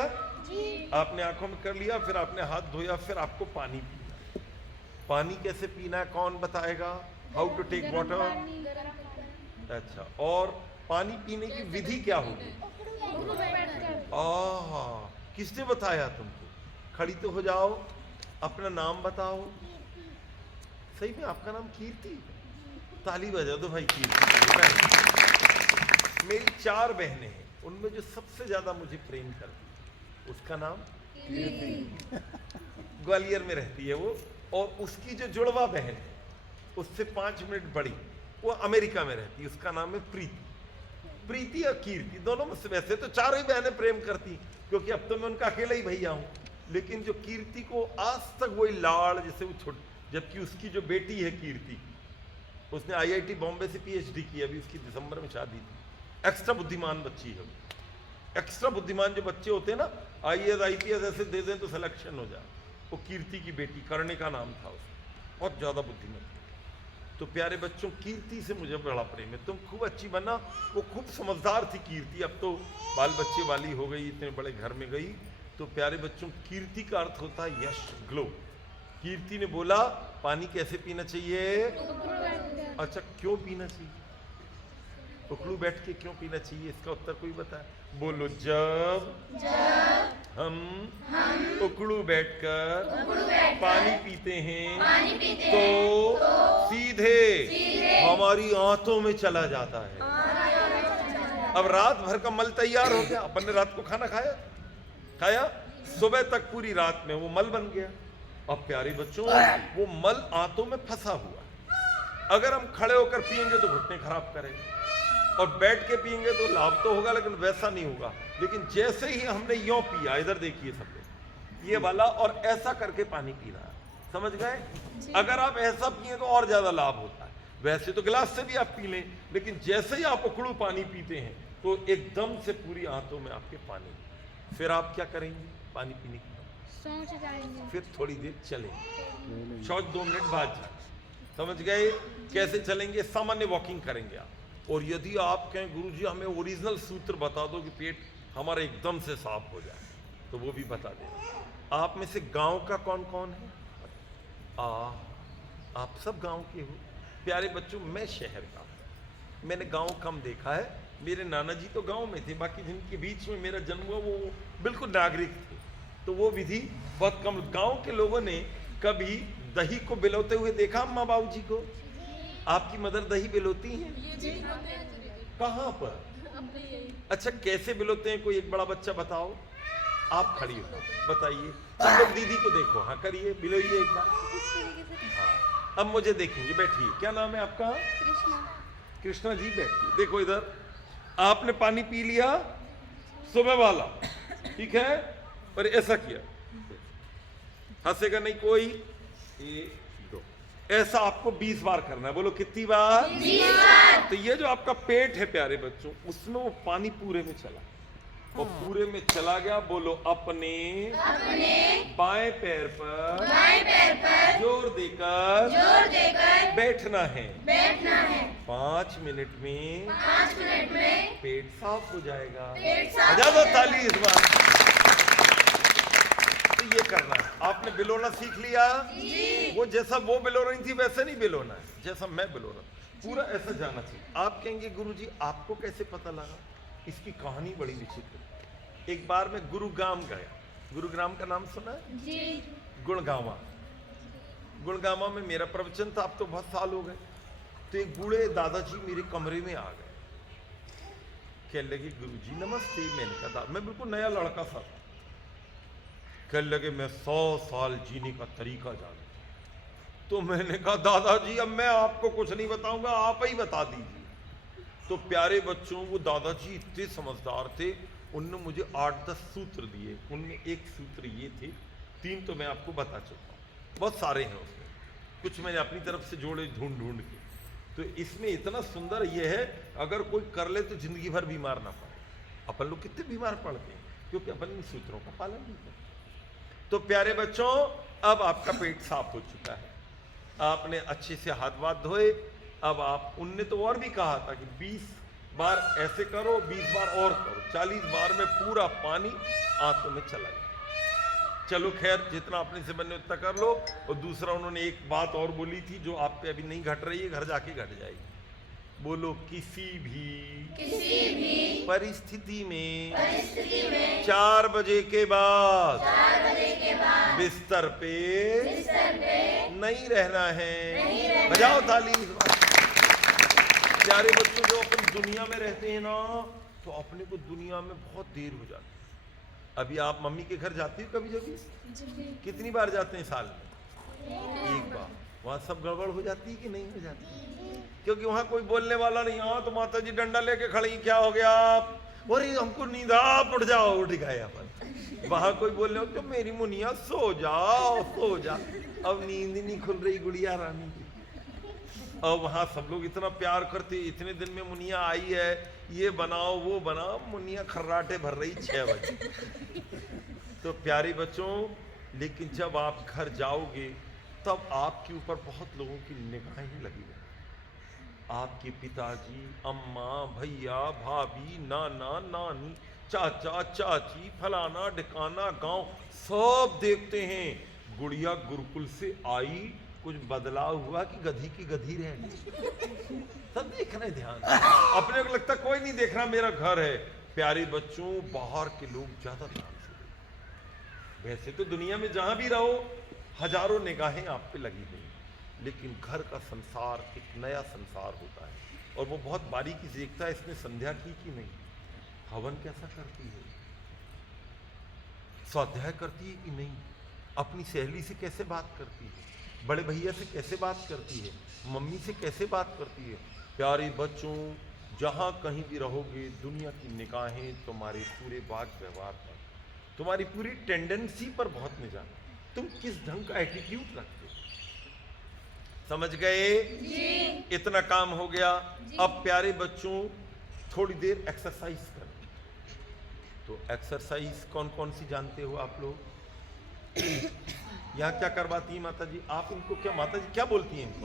आपने आंखों में कर लिया, फिर आपने हाथ धोया, फिर आपको पानी पीना। पानी कैसे पीना है कौन बताएगा? How to take water. अच्छा, और पानी पीने की विधि क्या होगी? किसने बताया तुमको? खड़ी तो हो जाओ, अपना नाम बताओ। सही में आपका नाम कीर्ति? ताली बजा दो भाई कीर्ति। मेरी 4 बहनें हैं, उनमें जो सबसे ज्यादा मुझे प्रेम करती उसका नाम कीर्ति। ग्वालियर में रहती है वो, और उसकी जो जुड़वा बहन है उससे 5 मिनट बड़ी, वो अमेरिका में रहती है, उसका नाम है प्रीति। प्रीति और कीर्ति दोनों में से, वैसे तो 4 ही बहनें प्रेम करती, क्योंकि अब तो मैं उनका अकेला ही भैया हूं, लेकिन जो कीर्ति को आज तक वही लाड़, जैसे वो छोटी, जबकि उसकी जो बेटी है कीर्ति, उसने IIT बॉम्बे से PhD की, अभी उसकी दिसंबर में शादी थी। एक्स्ट्रा बुद्धिमान बच्ची है। एक्स्ट्रा बुद्धिमान जो बच्चे होते हैं ना, IAS IPS ऐसे दे दें तो सिलेक्शन हो जाए, वो कीर्ति की बेटी, करने का नाम था उसका, बहुत ज्यादा बुद्धिमान। तो प्यारे बच्चों, कीर्ति से मुझे बड़ा प्रेम है, तुम खूब अच्छी बनना। वो खूब समझदार थी कीर्ति, अब तो बाल बच्चे वाली हो गई, इतने बड़े घर में गई। तो प्यारे बच्चों, कीर्ति का अर्थ होता है यश, ग्लो। कीर्ति ने बोला पानी कैसे पीना चाहिए? अच्छा, क्यों पीना चाहिए? उखड़ू बैठ के क्यों पीना चाहिए? इसका उत्तर कोई बताए? बोलो, जब हम उखड़ू बैठकर पानी पीते हैं तो सीधे हमारी आंतों में चला जाता है। अब रात भर का मल तैयार हो गया, अपन ने रात को खाना खाया, सुबह तक पूरी रात में वो मल बन गया। अब प्यारे बच्चों, वो मल आंतों में फंसा हुआ, अगर हम खड़े होकर पिएंगे तो घुटने खराब करेंगे, और बैठ के पिएंगे तो लाभ तो होगा लेकिन वैसा नहीं होगा। लेकिन जैसे ही हमने यों पिया, इधर देखिए सब लोग, ये वाला, और ऐसा करके पानी पीना, समझ गए? अगर आप ऐसा पिए तो और ज्यादा लाभ होता है। वैसे तो गिलास से भी आप पी लें, लेकिन जैसे ही आप उखड़ू पानी पीते हैं तो एकदम से पूरी आंतों में आपके पानी। फिर आप क्या करेंगे पानी पीने के बाद? फिर थोड़ी देर चलेंगे, शौच 2 मिनट बाद जाए। समझ गए? कैसे चलेंगे? सामान्य वॉकिंग करेंगे आप। और यदि आप कहें गुरुजी हमें ओरिजिनल सूत्र बता दो कि पेट हमारा एकदम से साफ हो जाए, तो वो भी बता दें। आप में से गांव का कौन कौन है? आप सब गांव के हो। प्यारे बच्चों, मैं शहर का हूं। मैंने गांव कम देखा है। मेरे नाना जी तो गांव में थे, बाकी जिनके बीच में मेरा जन्म हुआ वो बिल्कुल नागरिक थे, तो वो विधि बहुत कम। गांव के लोगों ने कभी दही को बिलोते हुए देखा अम्मा बाबू जी को? आपकी मदर दही बिलोती हैं? ये भी होते हैं आचार्य जी। कहाँ पर? अपने यही अच्छा, कैसे बिलोते हैं? कोई एक बड़ा बच्चा बताओ। आप खड़ी हो, बताइए। सब लोग दीदी को देखो, हाँ करिए, बिलोइए एक बार। हाँ, अब मुझे देखेंगे, बैठिए। क्या नाम है आपका? कृष्णा जी, बैठिए। देखो इधर, आपने पानी पी लिया सुबह वाला, ठीक है, और ऐसा किया, हंसेगा नहीं कोई। 1 2 ऐसा आपको 20 बार करना है। बोलो कितनी बार? 20 बार। तो ये जो आपका पेट है प्यारे बच्चों, उसमें वो पानी पूरे में चला, और पूरे में चला गया। बोलो अपने बाएं पैर पर जोर देकर बैठना है। 5 मिनट में पेट साफ हो जाएगा। बजा दो ताली इस बार। तो ये करना है। आपने बिलोना सीख लिया? वो जैसा वो बिलो रही थी वैसे नहीं बिलोना है, जैसा मैं बिलो रहा, पूरा ऐसा जाना चाहिए। आप कहेंगे गुरुजी आपको कैसे पता लगा? इसकी कहानी बड़ी विचित्र। एक बार मैं गुरुग्राम गया। गुरुग्राम का नाम सुना है? जी। गुड़गांवा। गुड़गांवा में मेरा प्रवचन था, अब तो बहुत साल हो गए। तो एक बूढ़े दादाजी मेरे कमरे में आ गए, कहने लगे गुरुजी नमस्ते। मैंने कहा मैं बिल्कुल नया लड़का था। कहने लगे मैं 100 साल जीने का तरीका जानता। तो मैंने कहा दादाजी अब मैं आपको कुछ नहीं बताऊंगा, आप ही बता दीजिए। तो प्यारे बच्चों, वो दादाजी इतने समझदार थे, उनने मुझे 8-10 सूत्र दिए। उनमें एक सूत्र ये थे, 3 तो मैं आपको बता चुका हूँ, बहुत सारे हैं उसमें, कुछ मैंने अपनी तरफ से जोड़े ढूंढ ढूंढ के। तो इसमें इतना सुंदर ये है, अगर कोई कर ले तो जिंदगी भर बीमार ना पड़े। अपन लोग कितने बीमार पड़ते हैं क्योंकि अपन इन सूत्रों का पालन नहीं करते। तो प्यारे बच्चों, अब आपका पेट साफ हो चुका है, आपने अच्छे से हाथ वाथ धोए। अब आप, उनने तो और भी कहा था कि 20 बार ऐसे करो, 20 बार और करो, 40 बार में पूरा पानी आंतों में चला जाए। चलो खैर, जितना अपने से बने उतना कर लो। और दूसरा उन्होंने एक बात और बोली थी जो आप पे अभी नहीं घट रही है, घर जाके घट जाएगी। बोलो किसी भी परिस्थिति में 4 बजे के बाद बिस्तर पे नहीं रहना है। बजाओ ताली। प्यारे बच्चों, जो अपन दुनिया में रहते हैं ना, तो अपने को दुनिया में बहुत देर हो जाती है। अभी आप मम्मी के घर जाती हो कभी कभी? कितनी बार जाते हैं साल में? 1 बार। वहाँ सब गड़बड़ हो जाती है कि नहीं हो जाती? क्योंकि वहाँ कोई बोलने वाला नहीं। हाँ तो माता जी डंडा लेके खड़ी, क्या हो गया आप? अरे हमको नींद आप उठ जाओ, उठ गए अपन। वहाँ कोई बोलने हो तो मेरी मुनिया सो जाओ सो जा। अब नींद नहीं खुल रही गुड़िया रानी की। और वहाँ सब लोग इतना प्यार करते, इतने दिन में मुनिया आई है, ये बनाओ वो बनाओ, मुनिया खर्राटे भर रही 6 बजे। तो प्यारे बच्चों, लेकिन जब आप घर जाओगे तब आपके ऊपर बहुत लोगों की निगाहें लगी हैं। आपके पिताजी, अम्मा, भैया, भाभी, नाना, नानी, चाचा, चाची, फलाना ढिकाना, गांव, सब देखते हैं गुड़िया गुरुकुल से आई, कुछ बदलाव हुआ कि गधी की गधी रह गई। सब देख रहे हैं ध्यान। अपने को लगता कोई नहीं देख रहा, मेरा घर है। प्यारे बच्चों, बाहर के लोग ज्यादा ध्यान से देखते। वैसे तो दुनिया में जहां भी रहो हजारों निगाहें आप पे लगी हुई, लेकिन घर का संसार एक नया संसार होता है और वो बहुत बारीकी से देखता है, इसने संध्या की कि नहीं, हवन कैसा करती है, स्वाध्याय करती है कि नहीं, अपनी सहेली से कैसे बात करती है, बड़े भैया से कैसे बात करती है, मम्मी से कैसे बात करती है। प्यारे बच्चों, जहाँ कहीं भी रहोगे, दुनिया की निगाहें तुम्हारे पूरे वाक व्यवहार पर, तुम्हारी पूरी टेंडेंसी पर बहुत निगाह, तुम किस ढंग का एटीट्यूड रखते हो, समझ गए जी? इतना काम हो गया। अब प्यारे बच्चों थोड़ी देर एक्सरसाइज कर। तो एक्सरसाइज कौन कौन सी जानते हो आप लोग? यहाँ क्या करवाती है माता जी? आप इनको क्या माता जी क्या बोलती हैं इनको?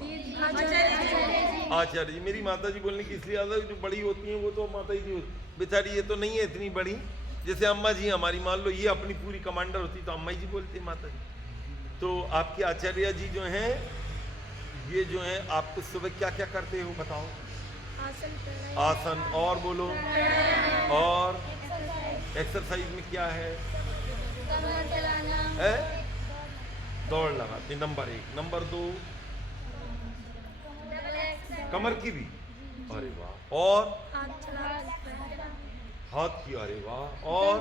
आचार्य जी। मेरी माता जी बोलने की इसलिए आदत है, जो बड़ी होती हैं वो तो माता जी होती, बेचारी ये तो नहीं है इतनी बड़ी। जैसे अम्मा जी हमारी, मान लो ये अपनी पूरी कमांडर होती तो अम्मा जी बोलती है माता जी। तो आपकी आचार्य जी जो हैं, ये जो हैं आपको सुबह क्या क्या करते हो बताओ? आसन और बोलो, और एक्सरसाइज में क्या है? दौड़ लगाते, नंबर 1। नंबर 2 कमर की भी, अरे वाह, और हाथ की, अरे वाह, और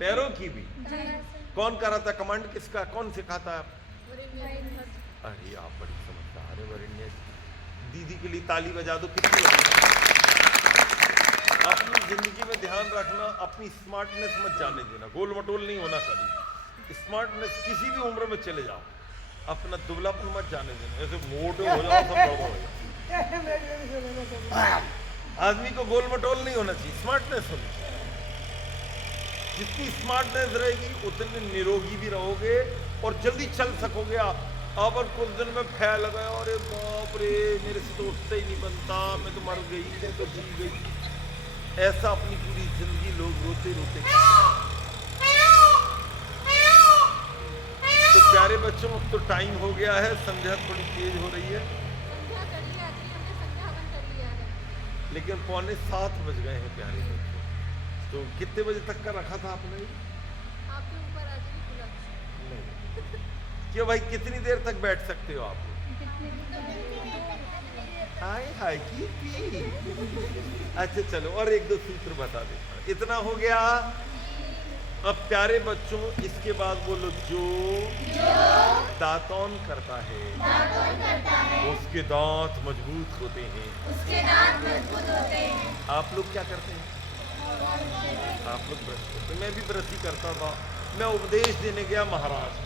पैरों की भी। कौन कराता? कमांड किसका? कौन सिखाता है? अरे आप बड़ी समझदार है वरिण्य। दीदी के लिए ताली बजा दो। कितनी अपनी जिंदगी में ध्यान रखना, अपनी स्मार्टनेस मत जाने देना, गोल मटोल नहीं होना कभी। स्मार्टनेस किसी भी उम्र में चले जाओ, अपना दुबलापन मत जाने देना। ऐसे मोटे हो जाओ, सब गड़बड़ हो जाए। आदमी को गोल मटोल नहीं होना चाहिए, स्मार्टनेस होनी चाहिए। जितनी स्मार्टनेस रहेगी उतने निरोगी भी रहोगे और जल्दी चल सकोगे आप। अब कुछ दिन में फैल गए, अरे बाप रे मेरे से तो उठता ही नहीं बनता, मैं तो मर गई, मैं तो जी गई। ऐसा अपनी पूरी जिंदगी लोग रोते रोते। तो प्यारे बच्चों अब तो टाइम हो गया है, संध्या थोड़ी तेज हो रही है, लेकिन 6:45 बज गए हैं प्यारे बच्चों। तो कितने बजे तक का रखा था आपने? आपके ऊपर आज ही खुला। नहीं क्यों भाई, कितनी देर तक बैठ सकते हो आप? हाय हाय की। अच्छा चलो, और 1-2 सूत्र बता देता। इतना हो गया। अब प्यारे बच्चों इसके बाद बोलो, जो दातौन करता है उसके दांत मजबूत होते हैं। आप लोग क्या करते हैं? आप लोग ब्रश करते हैं। मैं भी ब्रश ही करता था। मैं उपदेश देने गया महाराष्ट्र,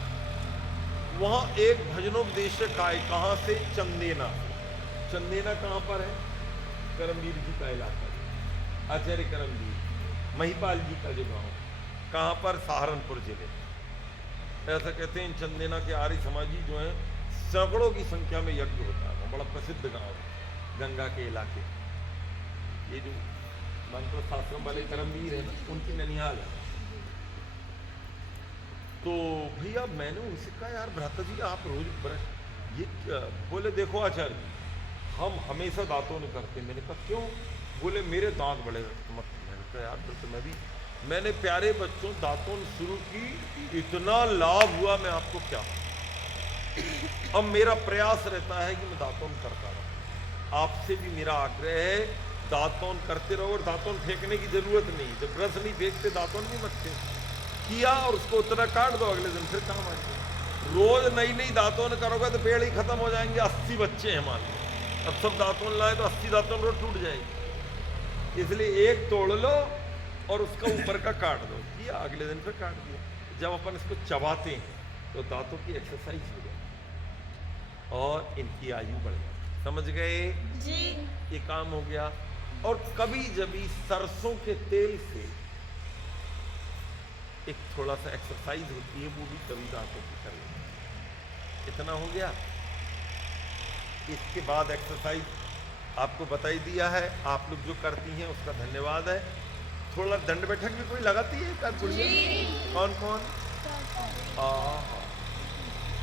वहाँ एक भजनोपदेशक आए। कहाँ से? चंदेना। चंदेना कहाँ पर है? करमवीर जी का इलाका, आचार्य करमवीर, महिपाल जी का जो गाँव। कहाँ पर? सहारनपुर जिले। ऐसा कहते हैं चंदेना के आर्य समाजी जो हैं, सैकड़ों की संख्या में यज्ञ होता है। बड़ा प्रसिद्ध गांव है गंगा के इलाके। ये जो मंत्र शास्त्रम वाले करमवीर है ना, उनकी ननिहाल है। तो भैया मैंने उनसे कहा, यार भ्राता जी आप रोज ब्रश ये क्या? बोले देखो आचार्य हम हमेशा दांतों नहीं करते। मैंने कहा क्यों? बोले मेरे दांत बड़े मत। मैंने कहा यार तो मैंने प्यारे बच्चों दांतों शुरू की, इतना लाभ हुआ मैं आपको क्या। अब मेरा प्रयास रहता है कि मैं दांतों करता रहूं। आपसे भी मेरा आग्रह है, दांतों करते रहो और दांतों फेंकने की जरूरत नहीं। जब ब्रश नहीं फेंकते दांतों नहीं मत फेंक किया और उसको उतना काट दो, अगले दिन फिर काम आएंगे। रोज नई नई दांतों करोगे तो पेड़ ही खत्म हो जाएंगे। 80 बच्चे हैं मान लो, अब सब दांतों लाए तो 80 दांतों रोज टूट जाएगी। इसलिए एक तोड़ लो और उसका ऊपर का काट दो, किया अगले दिन फिर काट दिया। जब अपन इसको चबाते हैं तो दांतों की एक्सरसाइज हो जाती और इनकी आयु बढ़ जाती। समझ गए जी? ये काम हो गया। और कभी जभी सरसों के तेल से एक थोड़ा सा एक्सरसाइज होती है, वो भी कभी दांतों की कर लेते। इतना हो गया। इसके बाद एक्सरसाइज आपको बता ही दिया है, आप लोग जो करती हैं उसका धन्यवाद है। थोड़ा दंड बैठक भी कोई लगाती है? कौन कौन?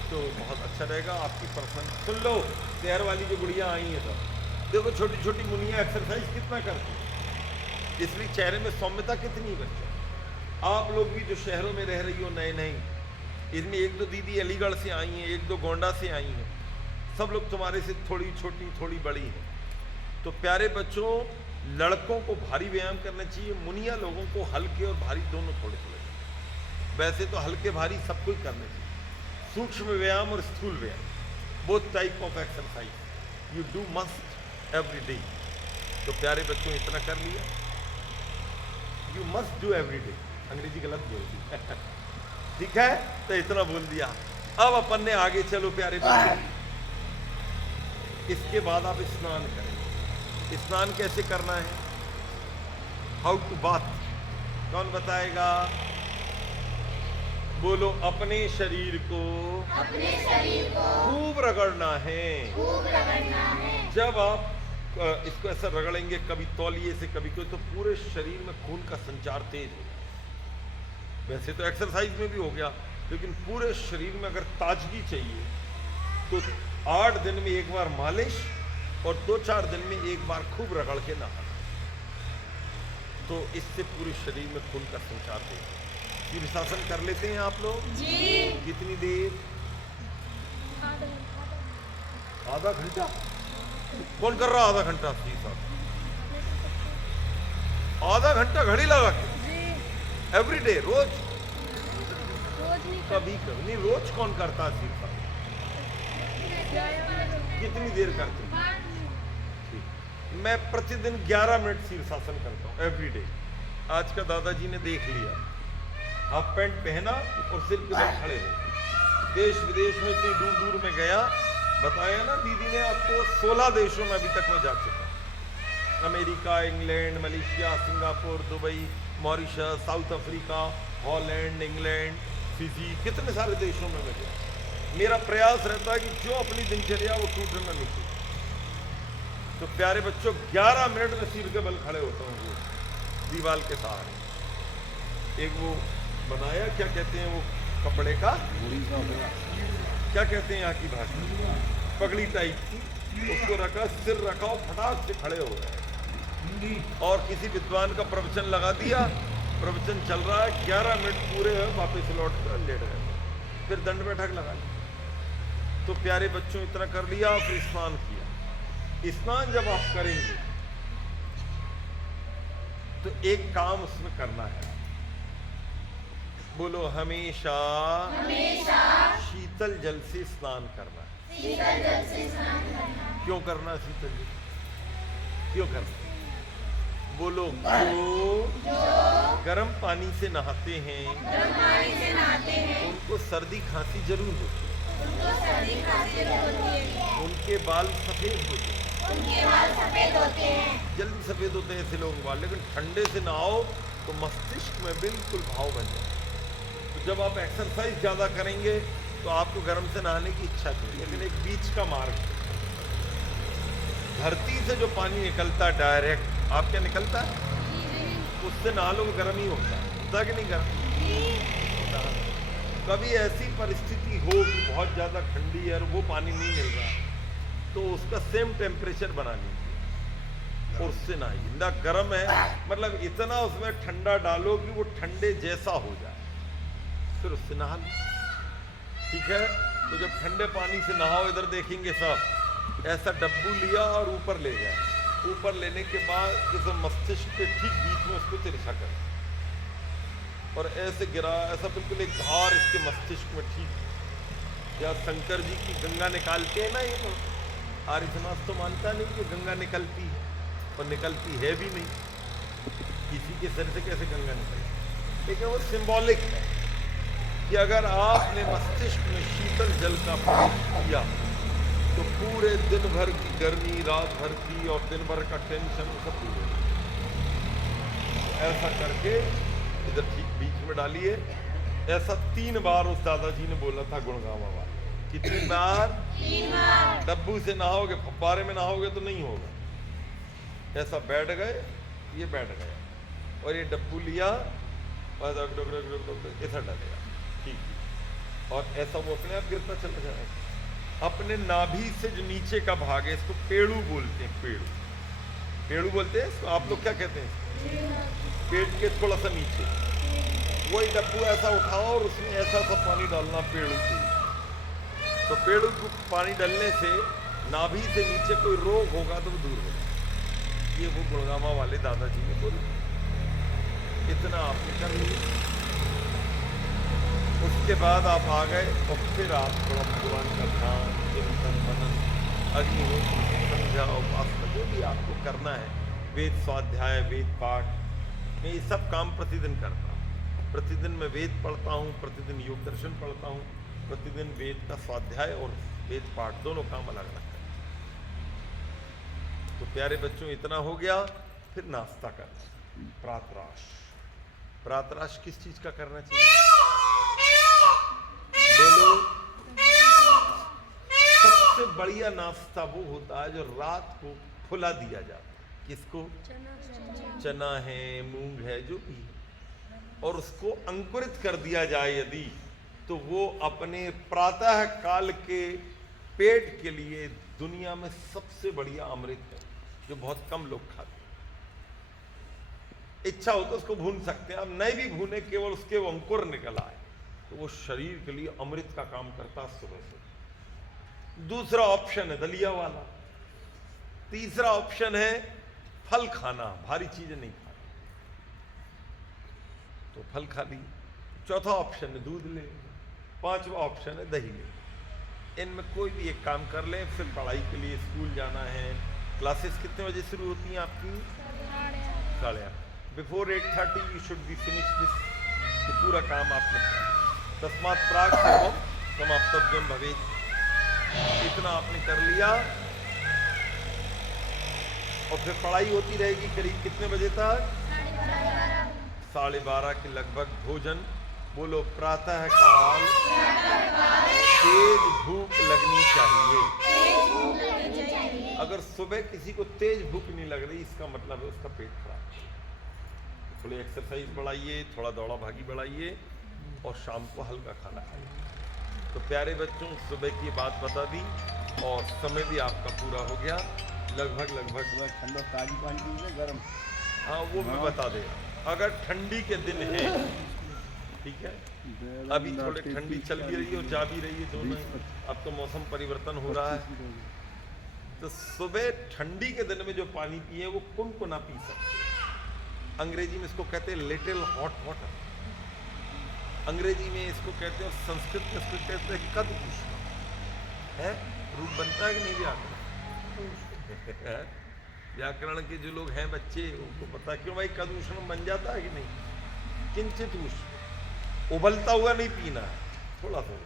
तो बहुत अच्छा रहेगा आपकी पर्सन। सुन लो, शहर वाली जो गुड़िया आई है सब देखो, छोटी छोटी मुनिया एक्सरसाइज कितना करती है, इसलिए चेहरे में सौम्यता कितनी बच्चे। आप लोग भी जो शहरों में रह रही हो नए नए, इसमें 1-2 दीदी अलीगढ़ से आई हैं, 1-2 गोंडा से आई हैं, सब लोग तुम्हारे से थोड़ी छोटी थोड़ी बड़ी हैं। तो प्यारे बच्चों, लड़कों को भारी व्यायाम करना चाहिए, मुनिया लोगों को हल्के और भारी दोनों थोड़े थोड़े। वैसे तो हल्के भारी सबको ही करने चाहिए, सूक्ष्म व्यायाम और स्थूल व्यायाम, both type of exercise you do must every day. तो प्यारे बच्चों इतना कर लिया, you must do every day. अंग्रेजी गलत बोल दी ठीक है, तो इतना बोल दिया। अब अपन ने आगे चलो प्यारे बच्चों, इसके बाद आप स्नान करें। स्नान कैसे करना है? हाउ टू बाथ, कौन बताएगा? बोलो। अपने शरीर को खूब रगड़ना है। जब आप इसको ऐसा रगड़ेंगे, कभी तौलिए से कभी कोई, तो पूरे शरीर में खून का संचार तेज हो। वैसे तो एक्सरसाइज में भी हो गया, लेकिन पूरे शरीर में अगर ताजगी चाहिए तो 8 दिन में एक बार मालिश और 2-4 दिन में एक बार खूब रगड़ के नहाना, तो इससे पूरे शरीर में खून का संचार तेज। शीर्षासन कर लेते हैं आप लोग जी? कितनी देर? आधा घंटा। कौन कर रहा आधा घंटा? आधा घंटा घड़ी लगा के एवरी डे, रोज? कभी कभी नहीं, रोज कौन करता है शीर्षासन? कितनी देर करते हैं? मैं प्रतिदिन 11 मिनट शीर्षासन करता हूँ एवरी डे। आज का दादाजी ने देख लिया, हाफ पैंट पहना और सिर के बल खड़े हो। देश विदेश में इतनी दूर दूर में गया, बताया ना दीदी ने आपको, 16 देशों में अभी तक मैं जा चुका। America, England, Malaysia, Singapore, Dubai, Mauritius, south Africa, Holland, England, Fiji, कितने सारे देशों में मैं गया। मेरा प्रयास रहता है कि जो अपनी दिनचर्या वो टूटना नहीं चाहिए। तो प्यारे बच्चों, 11 मिनट में सिर के बल खड़े होता हूँ, वो दीवार के सहारे। एक वो बनाया, क्या कहते हैं वो कपड़े का, क्या कहते हैं यहाँ की भाषा, पगड़ी टाइप की, उसको रखा, सिर रखा और फटाक से खड़े हो गए। और किसी विद्वान का प्रवचन लगा दिया, प्रवचन चल रहा है, 11 मिनट पूरे हैं, वापस लौट कर लेट गए, फिर दंड बैठक लगा ली। तो प्यारे बच्चों, इतना कर लिया, फिर स्नान किया। स्नान जब आप करेंगे तो एक काम उसमें करना है, बोलो, हमेशा शीतल जल से स्नान करना है। क्यों करना शीतल जल? क्यों करना? बोलो। जो गर्म पानी से नहाते हैं उनको सर्दी खांसी जरूर होती है। उनके बाल सफेद होते हैं। जल्दी सफेद होते हैं ऐसे लोगों के बाल। लेकिन ठंडे से नहाओ तो मस्तिष्क में बिल्कुल भाव बन जाए। तो जब आप एक्सरसाइज ज्यादा करेंगे तो आपको गर्म से नहाने की इच्छा थी, लेकिन एक बीच का मार्ग, धरती से जो पानी निकलता है डायरेक्ट, आप क्या निकलता है, उससे नहा लो गर्म ही होता है कि नहीं गर्म? कभी ऐसी परिस्थिति हो कि बहुत ज्यादा ठंडी है और वो पानी नहीं मिल रहा, तो उसका सेम टेम्परेचर बना लीजिए और उससे नहाइए। ना गर्म है, मतलब इतना उसमें ठंडा डालो कि वो ठंडे जैसा हो जाए, फिर उससे नहा लो। ठीक है? तो जब ठंडे पानी से नहाओ, इधर देखेंगे सब, ऐसा डब्बू लिया और ऊपर ले गया। ऊपर लेने के बाद जैसे मस्तिष्क के ठीक बीच में उसको तिरछा कर और ऐसे गिरा, ऐसा बिल्कुल एक धार इसके मस्तिष्क में ठीक। या शंकर जी की गंगा निकालते हैं ना, ये तो आर्य समाज तो मानता नहीं कि गंगा निकलती है, और निकलती है भी नहीं। किसी के सिर से कैसे गंगा निकलती? लेकिन वो सिंबॉलिक है कि अगर आपने मस्तिष्क में शीतल जल का प्रवेश किया तो पूरे दिन भर की गर्मी, रात भर की और दिन भर का टेंशन सब दूर हो। ऐसा करके इधर ठीक बीच में डालिए। ऐसा 3 बार उस दादाजी ने बोला था गुणगामा वाला। कितनी बार? 3 बार। डब्बू से नहाओगे, फब्बारे में नहाओगे तो नहीं होगा। ऐसा बैठ गए, ये बैठ गया और ये डब्बू लिया और ऐसा डालेगा, ठीक। और ऐसा वो अपने आप गिरता चला जाएगा। अपने नाभि से जो नीचे का भाग है, इसको पेड़ू बोलते हैं। पेड़ू बोलते हैं इसको। आप लोग क्या कहते हैं? पेट के थोड़ा सा नीचे वही डब्बू ऐसा उठाओ और उसमें ऐसा सा पानी डालना पेड़ू को। तो पेड़ू को पानी डालने से नाभि से नीचे कोई रोग होगा तो वो दूर होगा। ये वो गुणगामा वाले दादाजी ने बोला। इतना आपने कर लिया। उसके बाद आप आ गए और फिर आप थोड़ा भगवान का ध्यान, चिंतन, मनन, अग्निहोत्र, संध्या, उपासना, जो भी आपको करना है, वेद स्वाध्याय, वेद पाठ, मैं ये सब काम प्रतिदिन करता हूँ। प्रतिदिन मैं वेद पढ़ता हूँ, प्रतिदिन योग दर्शन पढ़ता हूँ, प्रतिदिन वेद का स्वाध्याय और वेद पाठ, दोनों काम अलग अलग करता हूँ। तो प्यारे बच्चों इतना हो गया, फिर नाश्ता करना, प्रातराश। प्रातराश किस चीज का करना चाहिए बोलो? सबसे बढ़िया नाश्ता वो होता है जो रात को फुला दिया जाता है। किसको? चना है, मूंग है, जो भी है, और उसको अंकुरित कर दिया जाए यदि, तो वो अपने प्रातः काल के पेट के लिए दुनिया में सबसे बढ़िया अमृत है, जो बहुत कम लोग खाते हैं। इच्छा हो तो उसको भून सकते हैं, आप नहीं भी भूने, केवल उसके वो अंकुर निकल आए तो वो शरीर के लिए अमृत का काम करता है सुबह से। दूसरा ऑप्शन है दलिया वाला। तीसरा ऑप्शन है फल खाना, भारी चीजें नहीं खानी, तो फल खा ली। चौथा ऑप्शन है दूध ले। पांचवा ऑप्शन है दही ले। इनमें कोई भी एक काम कर ले। फिर पढ़ाई के लिए स्कूल जाना है। क्लासेस कितने बजे शुरू होती हैं आपकी? 8:30। Before 8:30 you should be finish this. ये पूरा काम आपने तस्मात् प्राग सर्वम समाप्तव्यम भवेत्। इतना आपने कर लिया और फिर पढ़ाई होती रहेगी करीब कितने बजे तक? 12:30 के लगभग भोजन। बोलो प्रातः काल तेज भूख लगनी चाहिए। अगर सुबह किसी को तेज भूख नहीं लग रही, इसका मतलब है उसका पेट खराब है। थोड़ी एक्सरसाइज बढ़ाइए, थोड़ा दौड़ा भागी बढ़ाइए और शाम को हल्का खाना खाइए। तो प्यारे बच्चों, सुबह की बात बता दी और समय भी आपका पूरा हो गया लगभग। ठंडा ताजी पानी पीजिए, गर्म। हाँ, वो भी बता देगा। अगर ठंडी के दिन है, ठीक है, अभी थोड़ी ठंडी चल भी रही है और जा भी रही है दोनों, अब तो मौसम परिवर्तन हो रहा है, तो सुबह ठंडी के दिन में जो पानी पिए वो कुनकुना पी सकते हैं। अंग्रेजी में इसको कहते हैं लिटिल हॉट वाटर। अंग्रेजी में इसको कहते हैं, और संस्कृत में इसको कहते हैं कद उष्ण। है रूप बनता है कि नहीं व्याकरण? व्याकरण के जो लोग हैं बच्चे, उनको पता क्यों भाई कद उष्ण बन जाता है कि नहीं? किंचित उष्ण, उबलता हुआ नहीं पीना है, थोड़ा थोड़ा।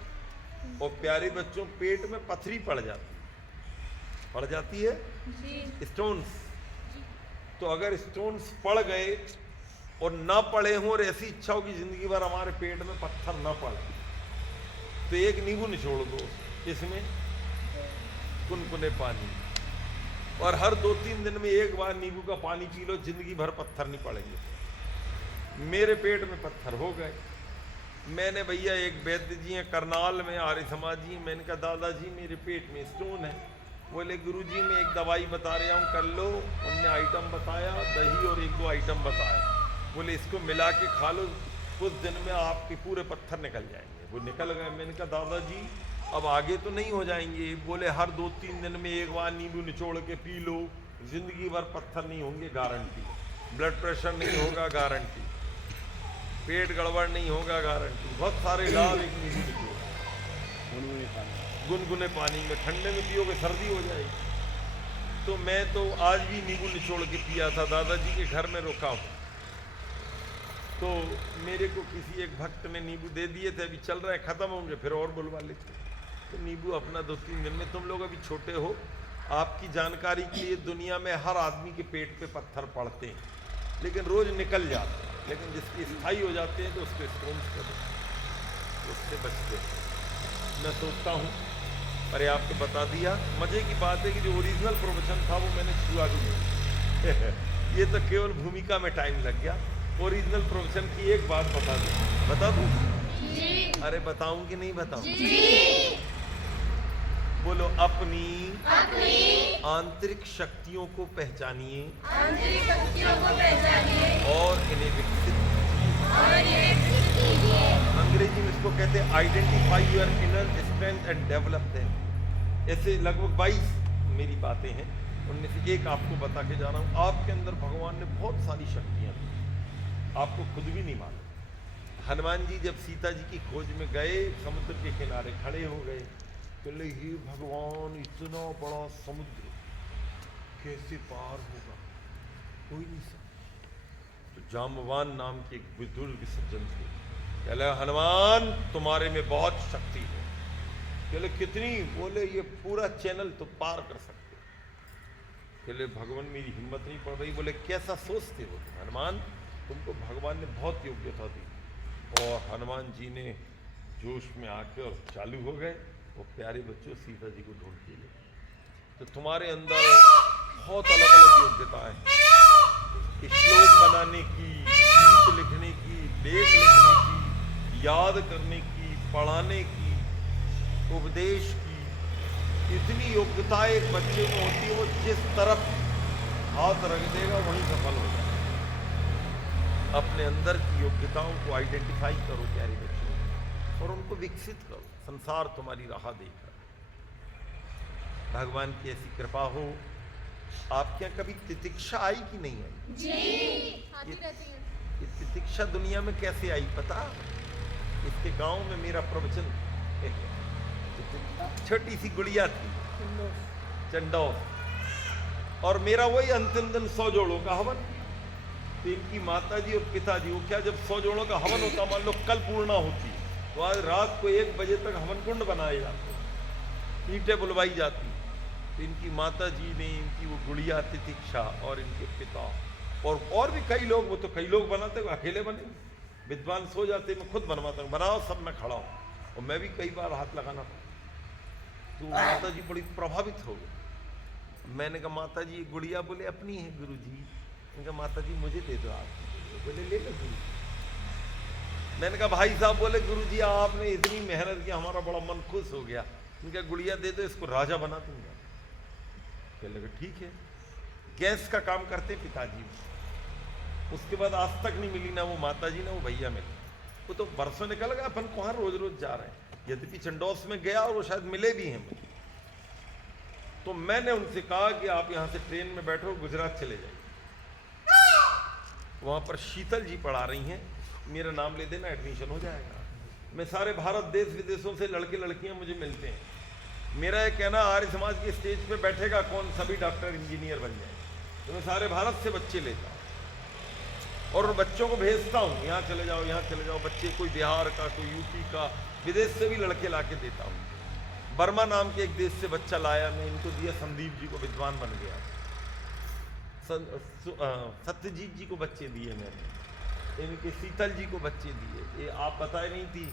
और प्यारे बच्चों, पेट में पथरी पड़ जाती है स्टोन्स। तो अगर स्टोन्स पड़ गए और ना पड़े हों और ऐसी इच्छा हो कि जिंदगी भर हमारे पेट में पत्थर ना पड़े, तो एक नींबू निचोड़ दो इसमें कुनकुने पानी, और हर 2-3 दिन में एक बार नींबू का पानी पी लो, जिंदगी भर पत्थर नहीं पड़ेंगे। मेरे पेट में पत्थर हो गए। मैंने भैया, एक वैद्य जी हैं करनाल में, आर्य समाजी, मैंने कहा दादाजी मेरे पेट में स्टोन है। बोले गुरुजी मैं एक दवाई बता रहा हूँ, कर लो। उनने आइटम बताया, दही और 1-2 आइटम बताया। बोले इसको मिला के खा लो, कुछ दिन में आपके पूरे पत्थर निकल जाएंगे। वो निकल गए। मैंने कहा दादाजी अब आगे तो नहीं हो जाएंगे? बोले हर 2-3 दिन में एक बार नींबू निचोड़ के पी लो, जिंदगी भर पत्थर नहीं होंगे, गारंटी। ब्लड प्रेशर नहीं होगा, गारंटी। पेट गड़बड़ नहीं होगा, गारंटी। बहुत सारे लाभ एक नींबू निचोड़। गुनगुने पानी में, ठंडे में पियोगे सर्दी हो जाएगी। तो मैं तो आज भी नींबू निचोड़ के पिया था, दादाजी के घर में रुका हूँ। तो मेरे को किसी एक भक्त ने नींबू दे दिए थे, अभी चल रहे हैं, खत्म होंगे फिर और बुलवा लेते। तो नींबू अपना 2-3 दिन में। तुम लोग अभी छोटे हो, आपकी जानकारी के लिए, दुनिया में हर आदमी के पेट पे पत्थर पड़ते हैं, लेकिन रोज निकल जाते हैं। लेकिन जिसकी स्थायी हो जाते हैं तो उसके स्टोन्स कर उससे बचते हैं। मैं सोचता हूँ अरे आपको बता दिया। मजे की बात है कि जो ओरिजिनल प्रवचन था वो मैंने छुआ भी नहीं। ये तो केवल भूमिका में टाइम लग गया। ओरिजिनल प्रवचन की एक बात बता दूं? अरे बताऊं कि नहीं बताऊं? बोलो अपनी आंतरिक शक्तियों को पहचानिए और इन्हें विकसित कीजिए। अंग्रेजी में इसको कहते हैं identify your inner strength and develop them. ऐसे लगभग 22 मेरी बातें हैं, उनमें से एक आपको बता के जा रहा हूँ। आपके अंदर भगवान ने बहुत सारी शक्तियां दी, आपको खुद भी नहीं मालूम। हनुमान जी जब सीता जी की खोज में गए, समुद्र के किनारे खड़े हो गए, बोले हे भगवान इतना बड़ा समुद्र कैसे पार होगा, कोई नहीं सकता। तो जाम्बवान नाम के एक बुजुर्ग सज्जन थे, बोले हनुमान तुम्हारे में बहुत शक्ति है। बोले कितनी? बोले ये पूरा चैनल तो पार कर सकते। बोले भगवान मेरी हिम्मत नहीं पड़ रही। बोले कैसा सोचते हो तुम? हनुमान, तुमको भगवान ने बहुत योग्यता दी। और हनुमान जी ने जोश में आके और चालू हो गए, वो प्यारे बच्चों सीता जी को ढूंढ के लिए। तो तुम्हारे अंदर बहुत अलग अलग योग्यताएं हैं, श्लोक बनाने की, गीत लिखने की, लेख लिखने की, याद करने की, पढ़ाने की, उपदेश की। इतनी योग्यताएं एक बच्चे में होती है, वो जिस तरफ हाथ रख देगा वहीं सफल हो जाएगा। अपने अंदर की योग्यताओं को आइडेंटिफाई करो प्यारे बच्चों, और उनको विकसित करो। संसार तुम्हारी राह देख रहा है। भगवान की ऐसी कृपा हो। आपके यहाँ कभी तितिक्षा आई कि नहीं आई? आती रहती है। ये तितिक्षा दुनिया में कैसे आई पता? इसके गांव में मेरा प्रवचन, छोटी सी गुड़िया थी चंडौल, और मेरा वही अंतिम दिन 100 जोड़ों का हवन। तो इनकी माताजी और पिताजी, वो क्या, जब 100 जोड़ों का हवन होता, मान लो कल पूर्णा होती, तो आज रात को 1 बजे तक हवन कुंड बनाए जाते, ईंटें बुलवाई जाती। तो इनकी माताजी ने, इनकी वो गुड़िया तितिक्षा, और इनके पिता और भी कई लोग, वो तो कई लोग बनाते, अकेले बने, विद्वान सो जाते, मैं खुद बनवाता हूँ, बनाओ सब, मैं खड़ा हूँ। और मैं भी कई बार हाथ लगाना पड़ा। तो माता जी बड़ी प्रभावित हो गई। मैंने कहा माता जी ये गुड़िया, बोले अपनी है गुरुजी। मैंने कहा माता जी मुझे दे दो आप। बोले ले लो गुरु। मैंने कहा भाई साहब, बोले गुरुजी आपने इतनी मेहनत की, हमारा बड़ा मन खुश हो गया। इनका गुड़िया दे दो, इसको राजा बना दूंगा। कहने लगा ठीक है। गैस का काम करते पिताजी। उसके बाद आज तक नहीं मिली ना वो माता जी ना वो भैया मिले। वो तो बरसों निकल गया, अपन कहाँ रोज रोज जा रहे हैं। यद्यपि चंडौस में गया और वो शायद मिले भी हैं मुझे। तो मैंने उनसे कहा कि आप यहाँ से ट्रेन में बैठो, गुजरात चले जाइए, वहाँ पर शीतल जी पढ़ा रही हैं, मेरा नाम ले देना, एडमिशन हो जाएगा। मैं सारे भारत देश विदेशों से लड़के लड़कियाँ मुझे मिलते हैं। मेरा ये कहना, आर्य समाज के स्टेज पे बैठेगा कौन, सभी डॉक्टर इंजीनियर बन जाए। तो मैं सारे भारत से बच्चे लेता हूँ और उन बच्चों को भेजता हूँ, यहाँ चले जाओ, यहाँ चले जाओ। बच्चे कोई बिहार का, कोई यूपी का, विदेश से भी लड़के ला के देता हूँ। बर्मा नाम के एक देश से बच्चा लाया, मैं इनको दिया, संदीप जी को, विद्वान बन गया। सत्यजीत जी को बच्चे दिए मैंने, इनके शीतल जी को बच्चे दिए। ये आप बताए नहीं थी,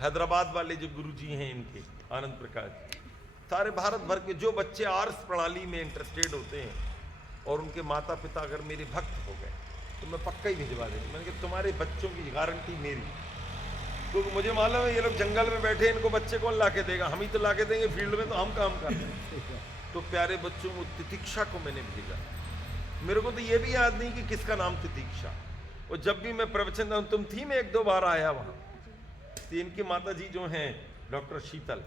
हैदराबाद वाले जो गुरुजी हैं इनके, आनंद प्रकाश जी। सारे भारत भर के जो बच्चे आर्स प्रणाली में इंटरेस्टेड होते हैं और उनके माता पिता अगर मेरे भक्त हो गए तो मैं पक्का ही भिजवा देंगे। मैंने कहा तुम्हारे बच्चों की गारंटी मेरी, क्योंकि मुझे मालूम है ये लोग जंगल में बैठे, इनको बच्चे कौन ला के देगा, हम ही तो ला के देंगे, फील्ड में तो हम काम कर रहे हैं। तो प्यारे बच्चों को तितिक्षा को मैंने भेजा। मेरे को तो ये भी याद नहीं कि किसका नाम तितिक्षा। और जब भी मैं प्रवचन, तुम थी, मैं 1-2 बार आया वहाँ। तो इनकी माता जी जो हैं डॉक्टर शीतल,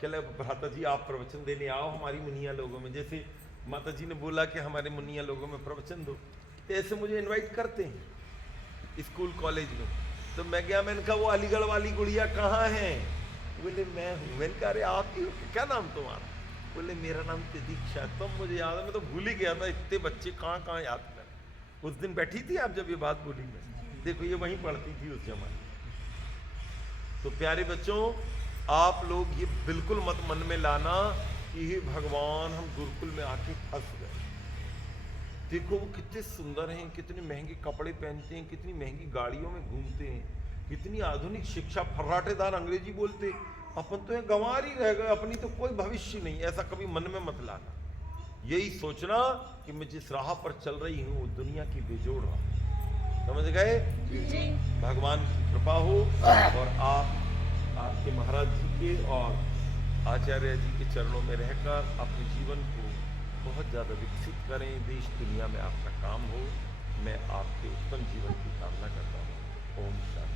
कहले भ्राता जी आप प्रवचन देने आओ हमारी मुनिया लोगों में। जैसे माता जी ने बोला कि हमारे मुनिया लोगों में प्रवचन दो, तो ऐसे मुझे इनवाइट करते हैं स्कूल कॉलेज में। तो मैं गया, मैंने कहा वो अलीगढ़ वाली गुड़िया कहाँ है? बोले मैं हूँ। मैंने कहा अरे आप ही हो, क्या नाम तुम्हारा? बोले मेरा नाम तितिक्षा। तब मुझे याद है, मैं तो भूल ही गया था, इतने बच्चे कहाँ कहाँ याद कर। उस दिन बैठी थी आप जब ये बात बोली, मैं देखो ये वहीं पढ़ती थी उस जमाने। तो प्यारे बच्चों, आप लोग ये बिल्कुल मत मन में लाना कि हे भगवान हम गुरुकुल में आके फंस गए। देखो वो कितने सुंदर हैं, कितने महंगे कपड़े पहनते हैं, कितनी महंगी गाड़ियों में घूमते हैं, कितनी आधुनिक शिक्षा, फर्राटेदार अंग्रेजी बोलते। अपन तो यहाँ गंवार ही रह गए, अपनी तो कोई भविष्य नहीं। ऐसा कभी मन में मत लाना। यही सोचना कि मैं जिस राह पर चल रही हूँ वो दुनिया की बेजोड़ राह। समझ गए? भगवान की कृपा हो और आपके महाराज जी के और आचार्य जी के चरणों में रहकर अपने जीवन को बहुत ज़्यादा विकसित करें। देश दुनिया में आपका काम हो। मैं आपके उत्तम जीवन की कामना करता हूँ। ओम शांति।